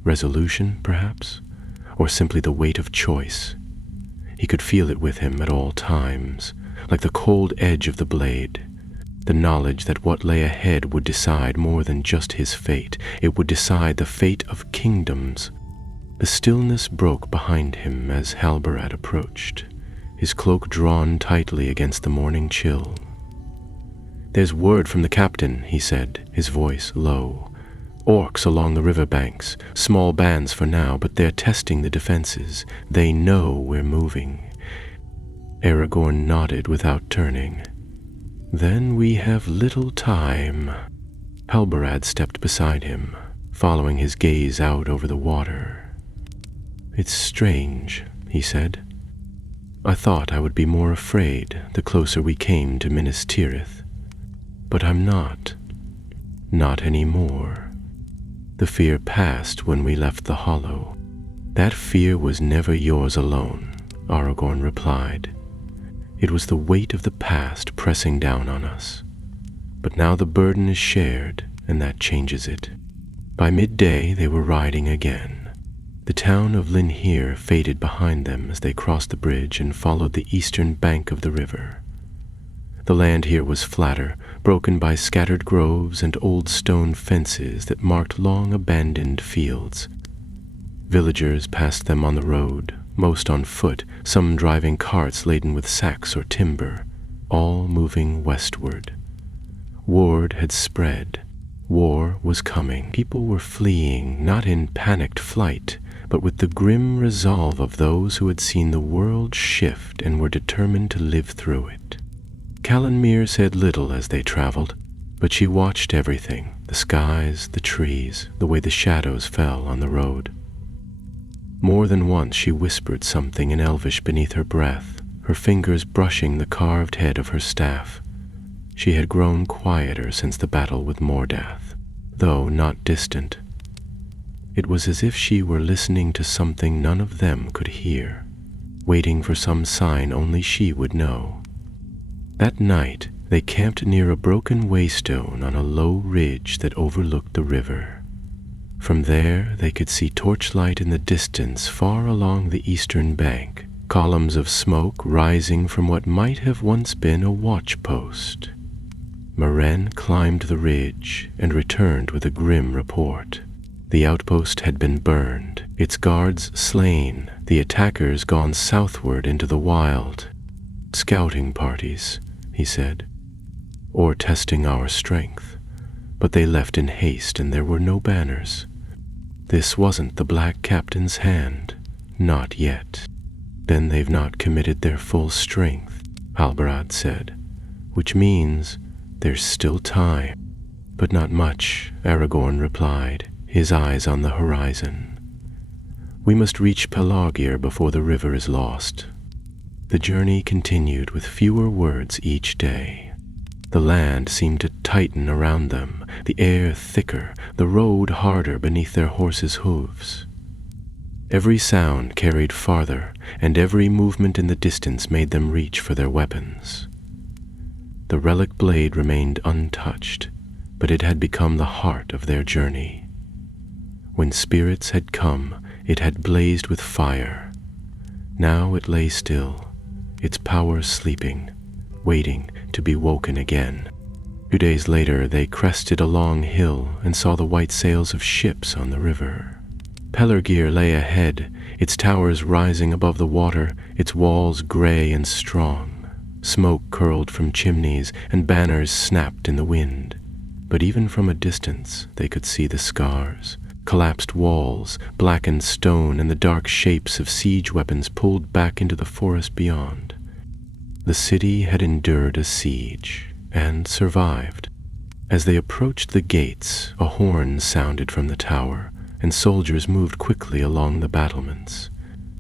resolution, perhaps, or simply the weight of choice. He could feel it with him at all times, like the cold edge of the blade, the knowledge that what lay ahead would decide more than just his fate. It would decide the fate of kingdoms. The stillness broke behind him as Halbarad approached, his cloak drawn tightly against the morning chill. "There's word from the captain," he said, his voice low. "Orcs along the river banks, small bands for now, but they're testing the defenses. They know we're moving." Aragorn nodded without turning. "Then we have little time." Halbarad stepped beside him, following his gaze out over the water. "It's strange," he said. "I thought I would be more afraid the closer we came to Minas Tirith. But I'm not. Not anymore. The fear passed when we left the Hollow." "That fear was never yours alone," Aragorn replied. "It was the weight of the past pressing down on us. But now the burden is shared, and that changes it." By midday they were riding again. The town of Linhir faded behind them as they crossed the bridge and followed the eastern bank of the river. The land here was flatter, broken by scattered groves and old stone fences that marked long abandoned fields. Villagers passed them on the road, most on foot, some driving carts laden with sacks or timber, all moving westward. Word had spread. War was coming. People were fleeing, not in panicked flight, but with the grim resolve of those who had seen the world shift and were determined to live through it. Calanmir said little as they traveled, but she watched everything, the skies, the trees, the way the shadows fell on the road. More than once she whispered something in Elvish beneath her breath, her fingers brushing the carved head of her staff. She had grown quieter since the battle with Mordath, though not distant. It was as if she were listening to something none of them could hear, waiting for some sign only she would know. That night, they camped near a broken waystone on a low ridge that overlooked the river. From there, they could see torchlight in the distance far along the eastern bank, columns of smoke rising from what might have once been a watch post. Maren climbed the ridge and returned with a grim report. The outpost had been burned, its guards slain, the attackers gone southward into the wild. Scouting parties, he said, or testing our strength, but they left in haste and there were no banners. This wasn't the Black Captain's hand, not yet. Then they've not committed their full strength, Halbarad said, which means there's still time. But not much, Aragorn replied, his eyes on the horizon. We must reach Pelargir before the river is lost. The journey continued with fewer words each day. The land seemed to tighten around them, the air thicker, the road harder beneath their horses' hooves. Every sound carried farther, and every movement in the distance made them reach for their weapons. The relic blade remained untouched, but it had become the heart of their journey. When spirits had come, it had blazed with fire. Now it lay still, its power sleeping, waiting to be woken again. 2 days later, they crested a long hill and saw the white sails of ships on the river. Pelargir lay ahead, its towers rising above the water, its walls gray and strong. Smoke curled from chimneys and banners snapped in the wind. But even from a distance, they could see the scars. Collapsed walls, blackened stone, and the dark shapes of siege weapons pulled back into the forest beyond. The city had endured a siege, and survived. As they approached the gates, a horn sounded from the tower, and soldiers moved quickly along the battlements.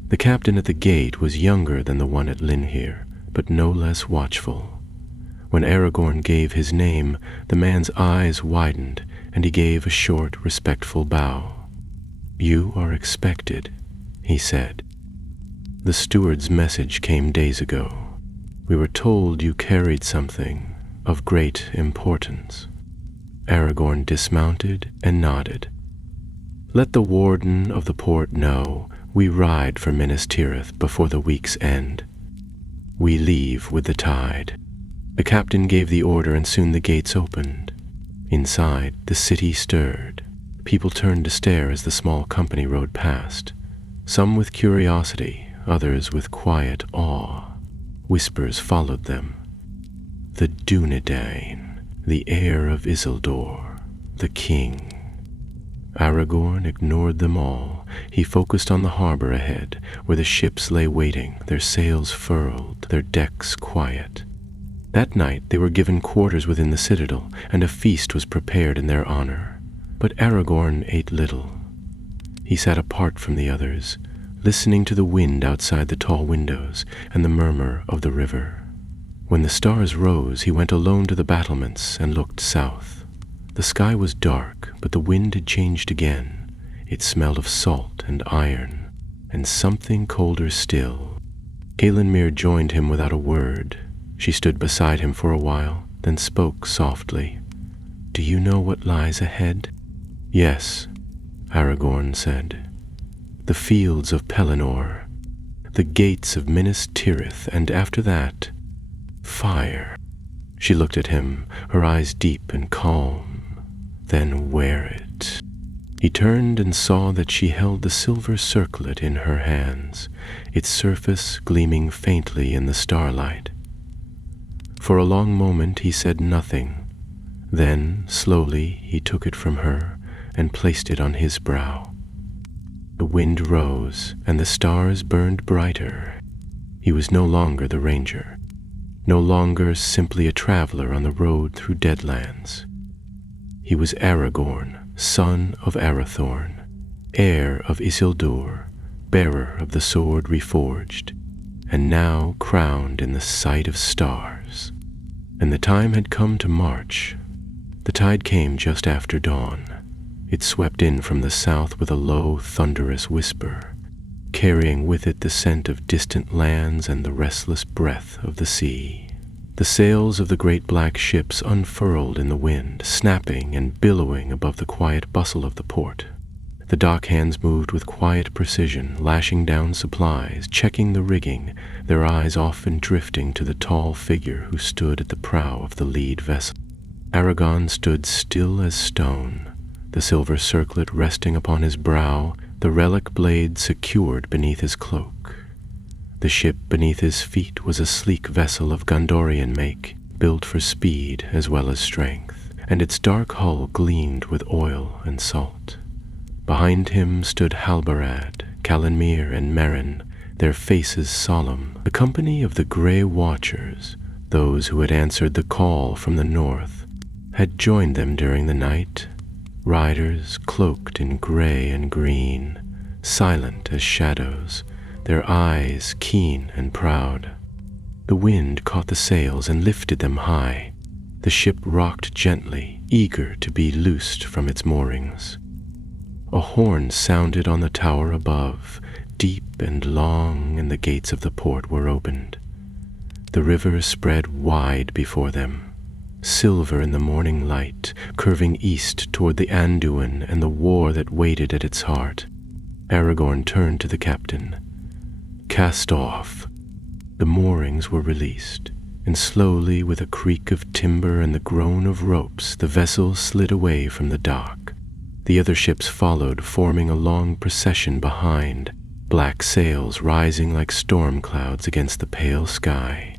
The captain at the gate was younger than the one at Linhir, but no less watchful. When Aragorn gave his name, the man's eyes widened, and he gave a short, respectful bow. "You are expected," he said. "The steward's message came days ago. We were told you carried something of great importance." Aragorn dismounted and nodded. "Let the warden of the port know we ride for Minas Tirith before the week's end. We leave with the tide." The captain gave the order, and soon the gates opened. Inside, the city stirred. People turned to stare as the small company rode past, some with curiosity, others with quiet awe. Whispers followed them. The Dúnedain, the heir of Isildur, the king. Aragorn ignored them all. He focused on the harbor ahead, where the ships lay waiting, their sails furled, their decks quiet. That night they were given quarters within the citadel, and a feast was prepared in their honor. But Aragorn ate little. He sat apart from the others, listening to the wind outside the tall windows and the murmur of the river. When the stars rose, he went alone to the battlements and looked south. The sky was dark, but the wind had changed again. It smelled of salt and iron, and something colder still. Caelenmir joined him without a word. She stood beside him for a while, then spoke softly. "Do you know what lies ahead?" "Yes," Aragorn said. "The fields of Pelennor, the gates of Minas Tirith, and after that, fire." She looked at him, her eyes deep and calm. "Then wear it." He turned and saw that she held the silver circlet in her hands, its surface gleaming faintly in the starlight. For a long moment he said nothing. Then, slowly, he took it from her and placed it on his brow. The wind rose, and the stars burned brighter. He was no longer the ranger, no longer simply a traveler on the road through Deadlands. He was Aragorn, son of Arathorn, heir of Isildur, bearer of the sword reforged, and now crowned in the sight of stars. and the time had come to march. The tide came just after dawn. It swept in from the south with a low, thunderous whisper, carrying with it the scent of distant lands and the restless breath of the sea. The sails of the great black ships unfurled in the wind, snapping and billowing above the quiet bustle of the port. The dock hands moved with quiet precision, lashing down supplies, checking the rigging, their eyes often drifting to the tall figure who stood at the prow of the lead vessel. Aragorn stood still as stone, the silver circlet resting upon his brow, the relic blade secured beneath his cloak. The ship beneath his feet was a sleek vessel of Gondorian make, built for speed as well as strength, and its dark hull gleamed with oil and salt. Behind him stood Halbarad, Calanmir, and Merrin, their faces solemn, the company of the Grey Watchers, those who had answered the call from the north, had joined them during the night, riders cloaked in gray and green, silent as shadows, their eyes keen and proud. The wind caught the sails and lifted them high. The ship rocked gently, eager to be loosed from its moorings. A horn sounded on the tower above, deep and long, and the gates of the port were opened. The river spread wide before them, silver in the morning light, curving east toward the Anduin and the war that waited at its heart. Aragorn turned to the captain. Cast off. The moorings were released, and slowly, with a creak of timber and the groan of ropes, the vessel slid away from the dock. The other ships followed, forming a long procession behind, black sails rising like storm clouds against the pale sky.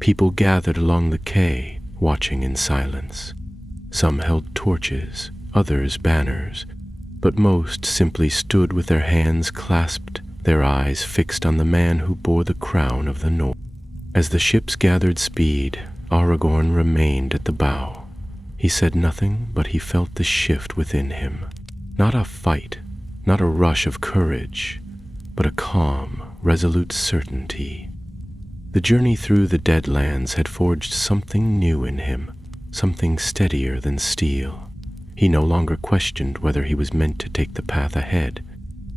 People gathered along the quay, watching in silence. Some held torches, others banners, but most simply stood with their hands clasped, their eyes fixed on the man who bore the crown of the North. As the ships gathered speed, Aragorn remained at the bow. He said nothing, but he felt the shift within him. Not a fight, not a rush of courage, but a calm, resolute certainty. The journey through the Deadlands had forged something new in him, something steadier than steel. He no longer questioned whether he was meant to take the path ahead.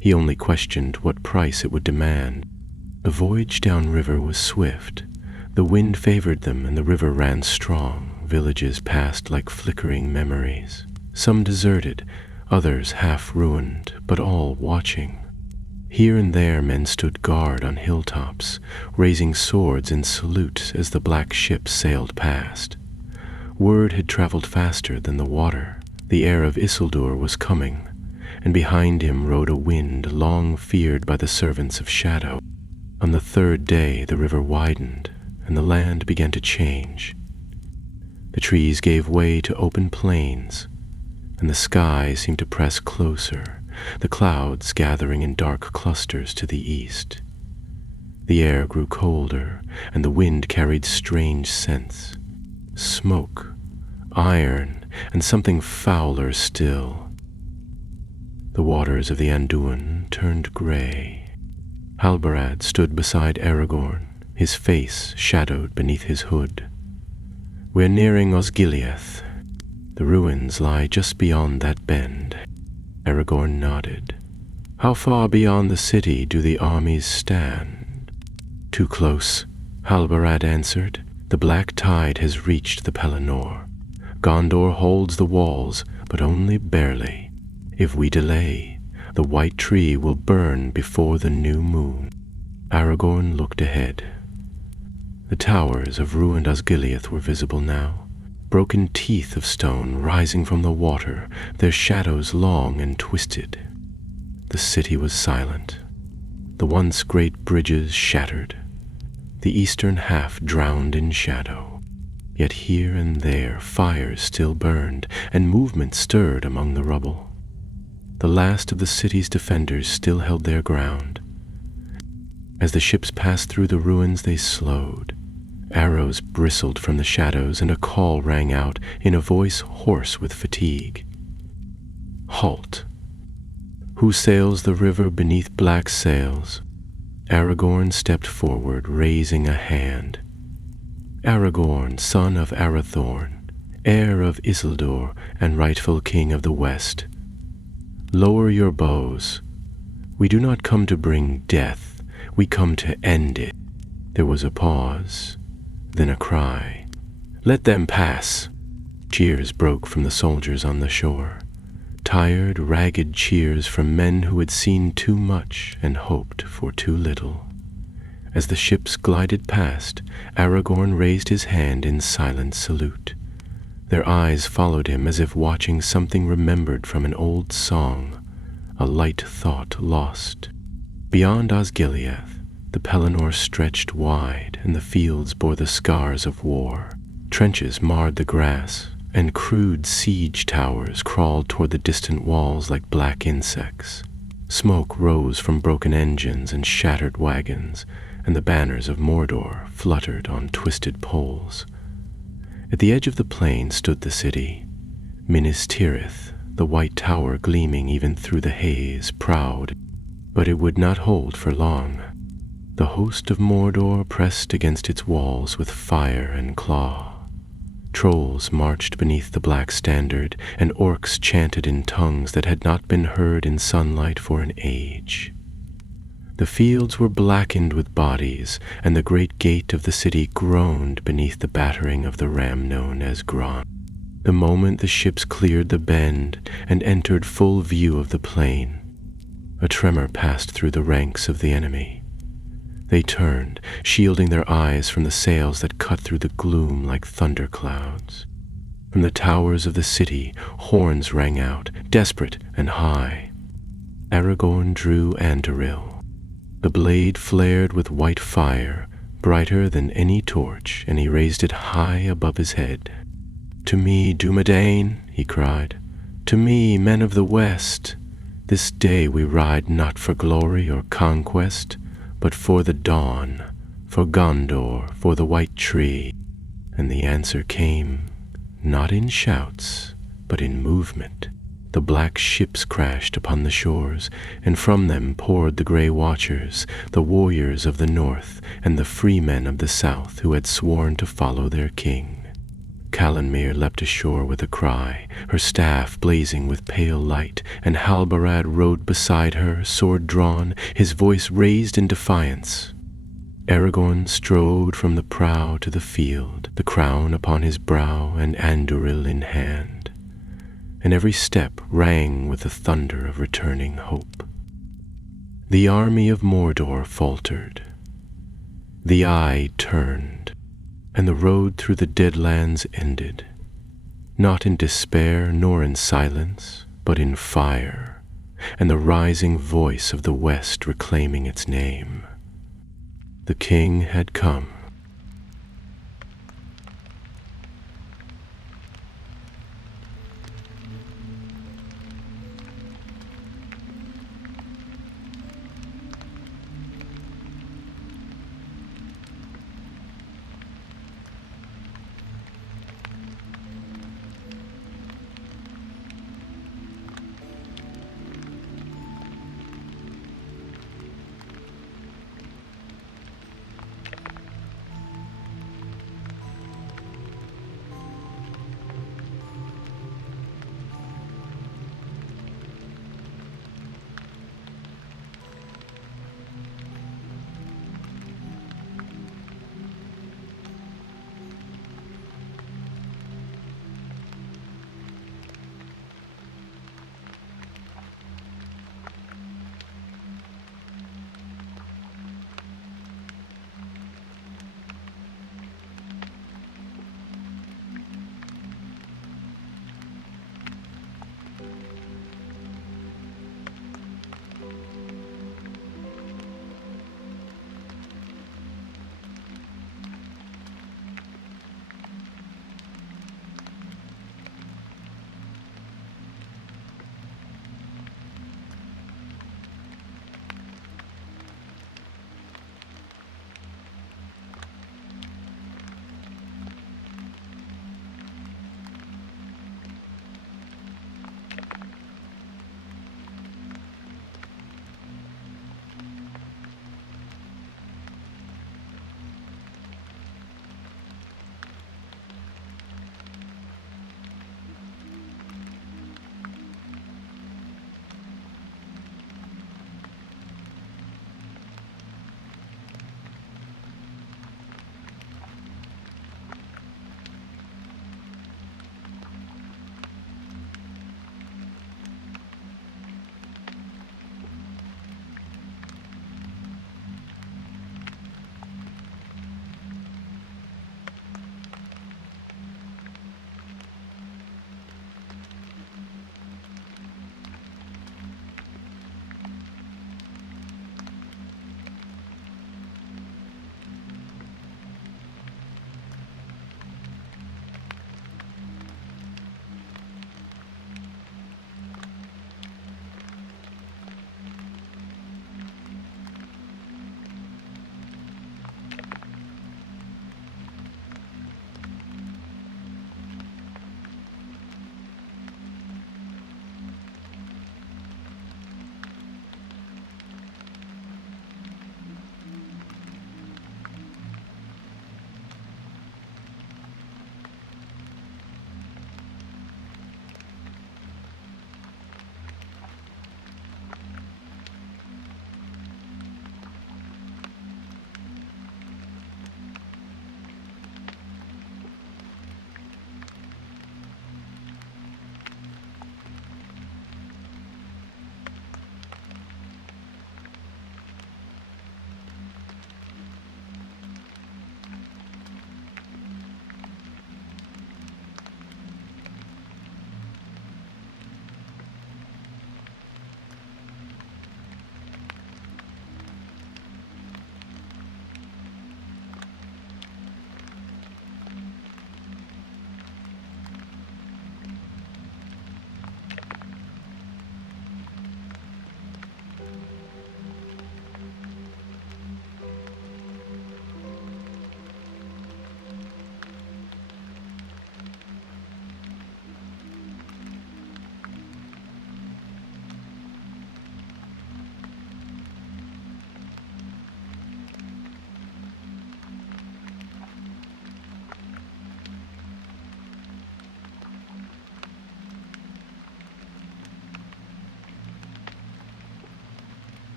He only questioned what price it would demand. The voyage downriver was swift. The wind favored them and the river ran strong. Villages passed like flickering memories. Some deserted, others half ruined, but all watching. Here and there men stood guard on hilltops, raising swords in salute as the black ships sailed past. Word had traveled faster than the water. The heir of Isildur was coming, and behind him rode a wind long feared by the servants of shadow. On the third day the river widened, and the land began to change. The trees gave way to open plains, and the sky seemed to press closer, the clouds gathering in dark clusters to the east. The air grew colder, and the wind carried strange scents. Smoke, iron, and something fouler still. The waters of the Anduin turned gray. Halbarad stood beside Aragorn, his face shadowed beneath his hood. "We're nearing Osgiliath. The ruins lie just beyond that bend." Aragorn nodded. "How far beyond the city do the armies stand?" "Too close," Halbarad answered. "The black tide has reached the Pelennor. Gondor holds the walls, but only barely. If we delay, the white tree will burn before the new moon." Aragorn looked ahead. The towers of ruined Osgiliath were visible now, broken teeth of stone rising from the water, their shadows long and twisted. The city was silent. The once great bridges shattered, the eastern half drowned in shadow. Yet here and there fires still burned, and movement stirred among the rubble. The last of the city's defenders still held their ground. As the ships passed through the ruins, they slowed. Arrows bristled from the shadows, and a call rang out in a voice hoarse with fatigue. "Halt! Who sails the river beneath black sails?" Aragorn stepped forward, raising a hand. Aragorn, son of Arathorn, heir of Isildur and rightful king of the West. Lower your bows. We do not come to bring death, we come to end it. There was a pause, then a cry. Let them pass. Cheers broke from the soldiers on the shore. Tired, ragged cheers from men who had seen too much and hoped for too little. As the ships glided past, Aragorn raised his hand in silent salute. Their eyes followed him as if watching something remembered from an old song, a light thought lost. Beyond Osgiliath, the Pelennor stretched wide, and the fields bore the scars of war. Trenches marred the grass, and crude siege towers crawled toward the distant walls like black insects. Smoke rose from broken engines and shattered wagons, and the banners of Mordor fluttered on twisted poles. At the edge of the plain stood the city, Minas Tirith, the white tower gleaming even through the haze, proud. But it would not hold for long. The host of Mordor pressed against its walls with fire and claw. Trolls marched beneath the black standard, and orcs chanted in tongues that had not been heard in sunlight for an age. The fields were blackened with bodies, and the great gate of the city groaned beneath the battering of the ram known as Gron. The moment the ships cleared the bend and entered full view of the plain, a tremor passed through the ranks of the enemy. They turned, shielding their eyes from the sails that cut through the gloom like thunderclouds. From the towers of the city, horns rang out, desperate and high. Aragorn drew Anduril. The blade flared with white fire, brighter than any torch, and he raised it high above his head. "To me, Dumadane," he cried. "To me, men of the West. This day we ride not for glory or conquest, but for the dawn, for Gondor, for the White Tree." And the answer came, not in shouts, but in movement. The black ships crashed upon the shores, and from them poured the grey watchers, the warriors of the north, and the free men of the south who had sworn to follow their king. Calanmir leapt ashore with a cry, her staff blazing with pale light, and Halbarad rode beside her, sword drawn, his voice raised in defiance. Aragorn strode from the prow to the field, the crown upon his brow and Anduril in hand. And every step rang with the thunder of returning hope. The army of Mordor faltered. The eye turned, and the road through the Deadlands ended, not in despair nor in silence, but in fire, and the rising voice of the West reclaiming its name. The king had come.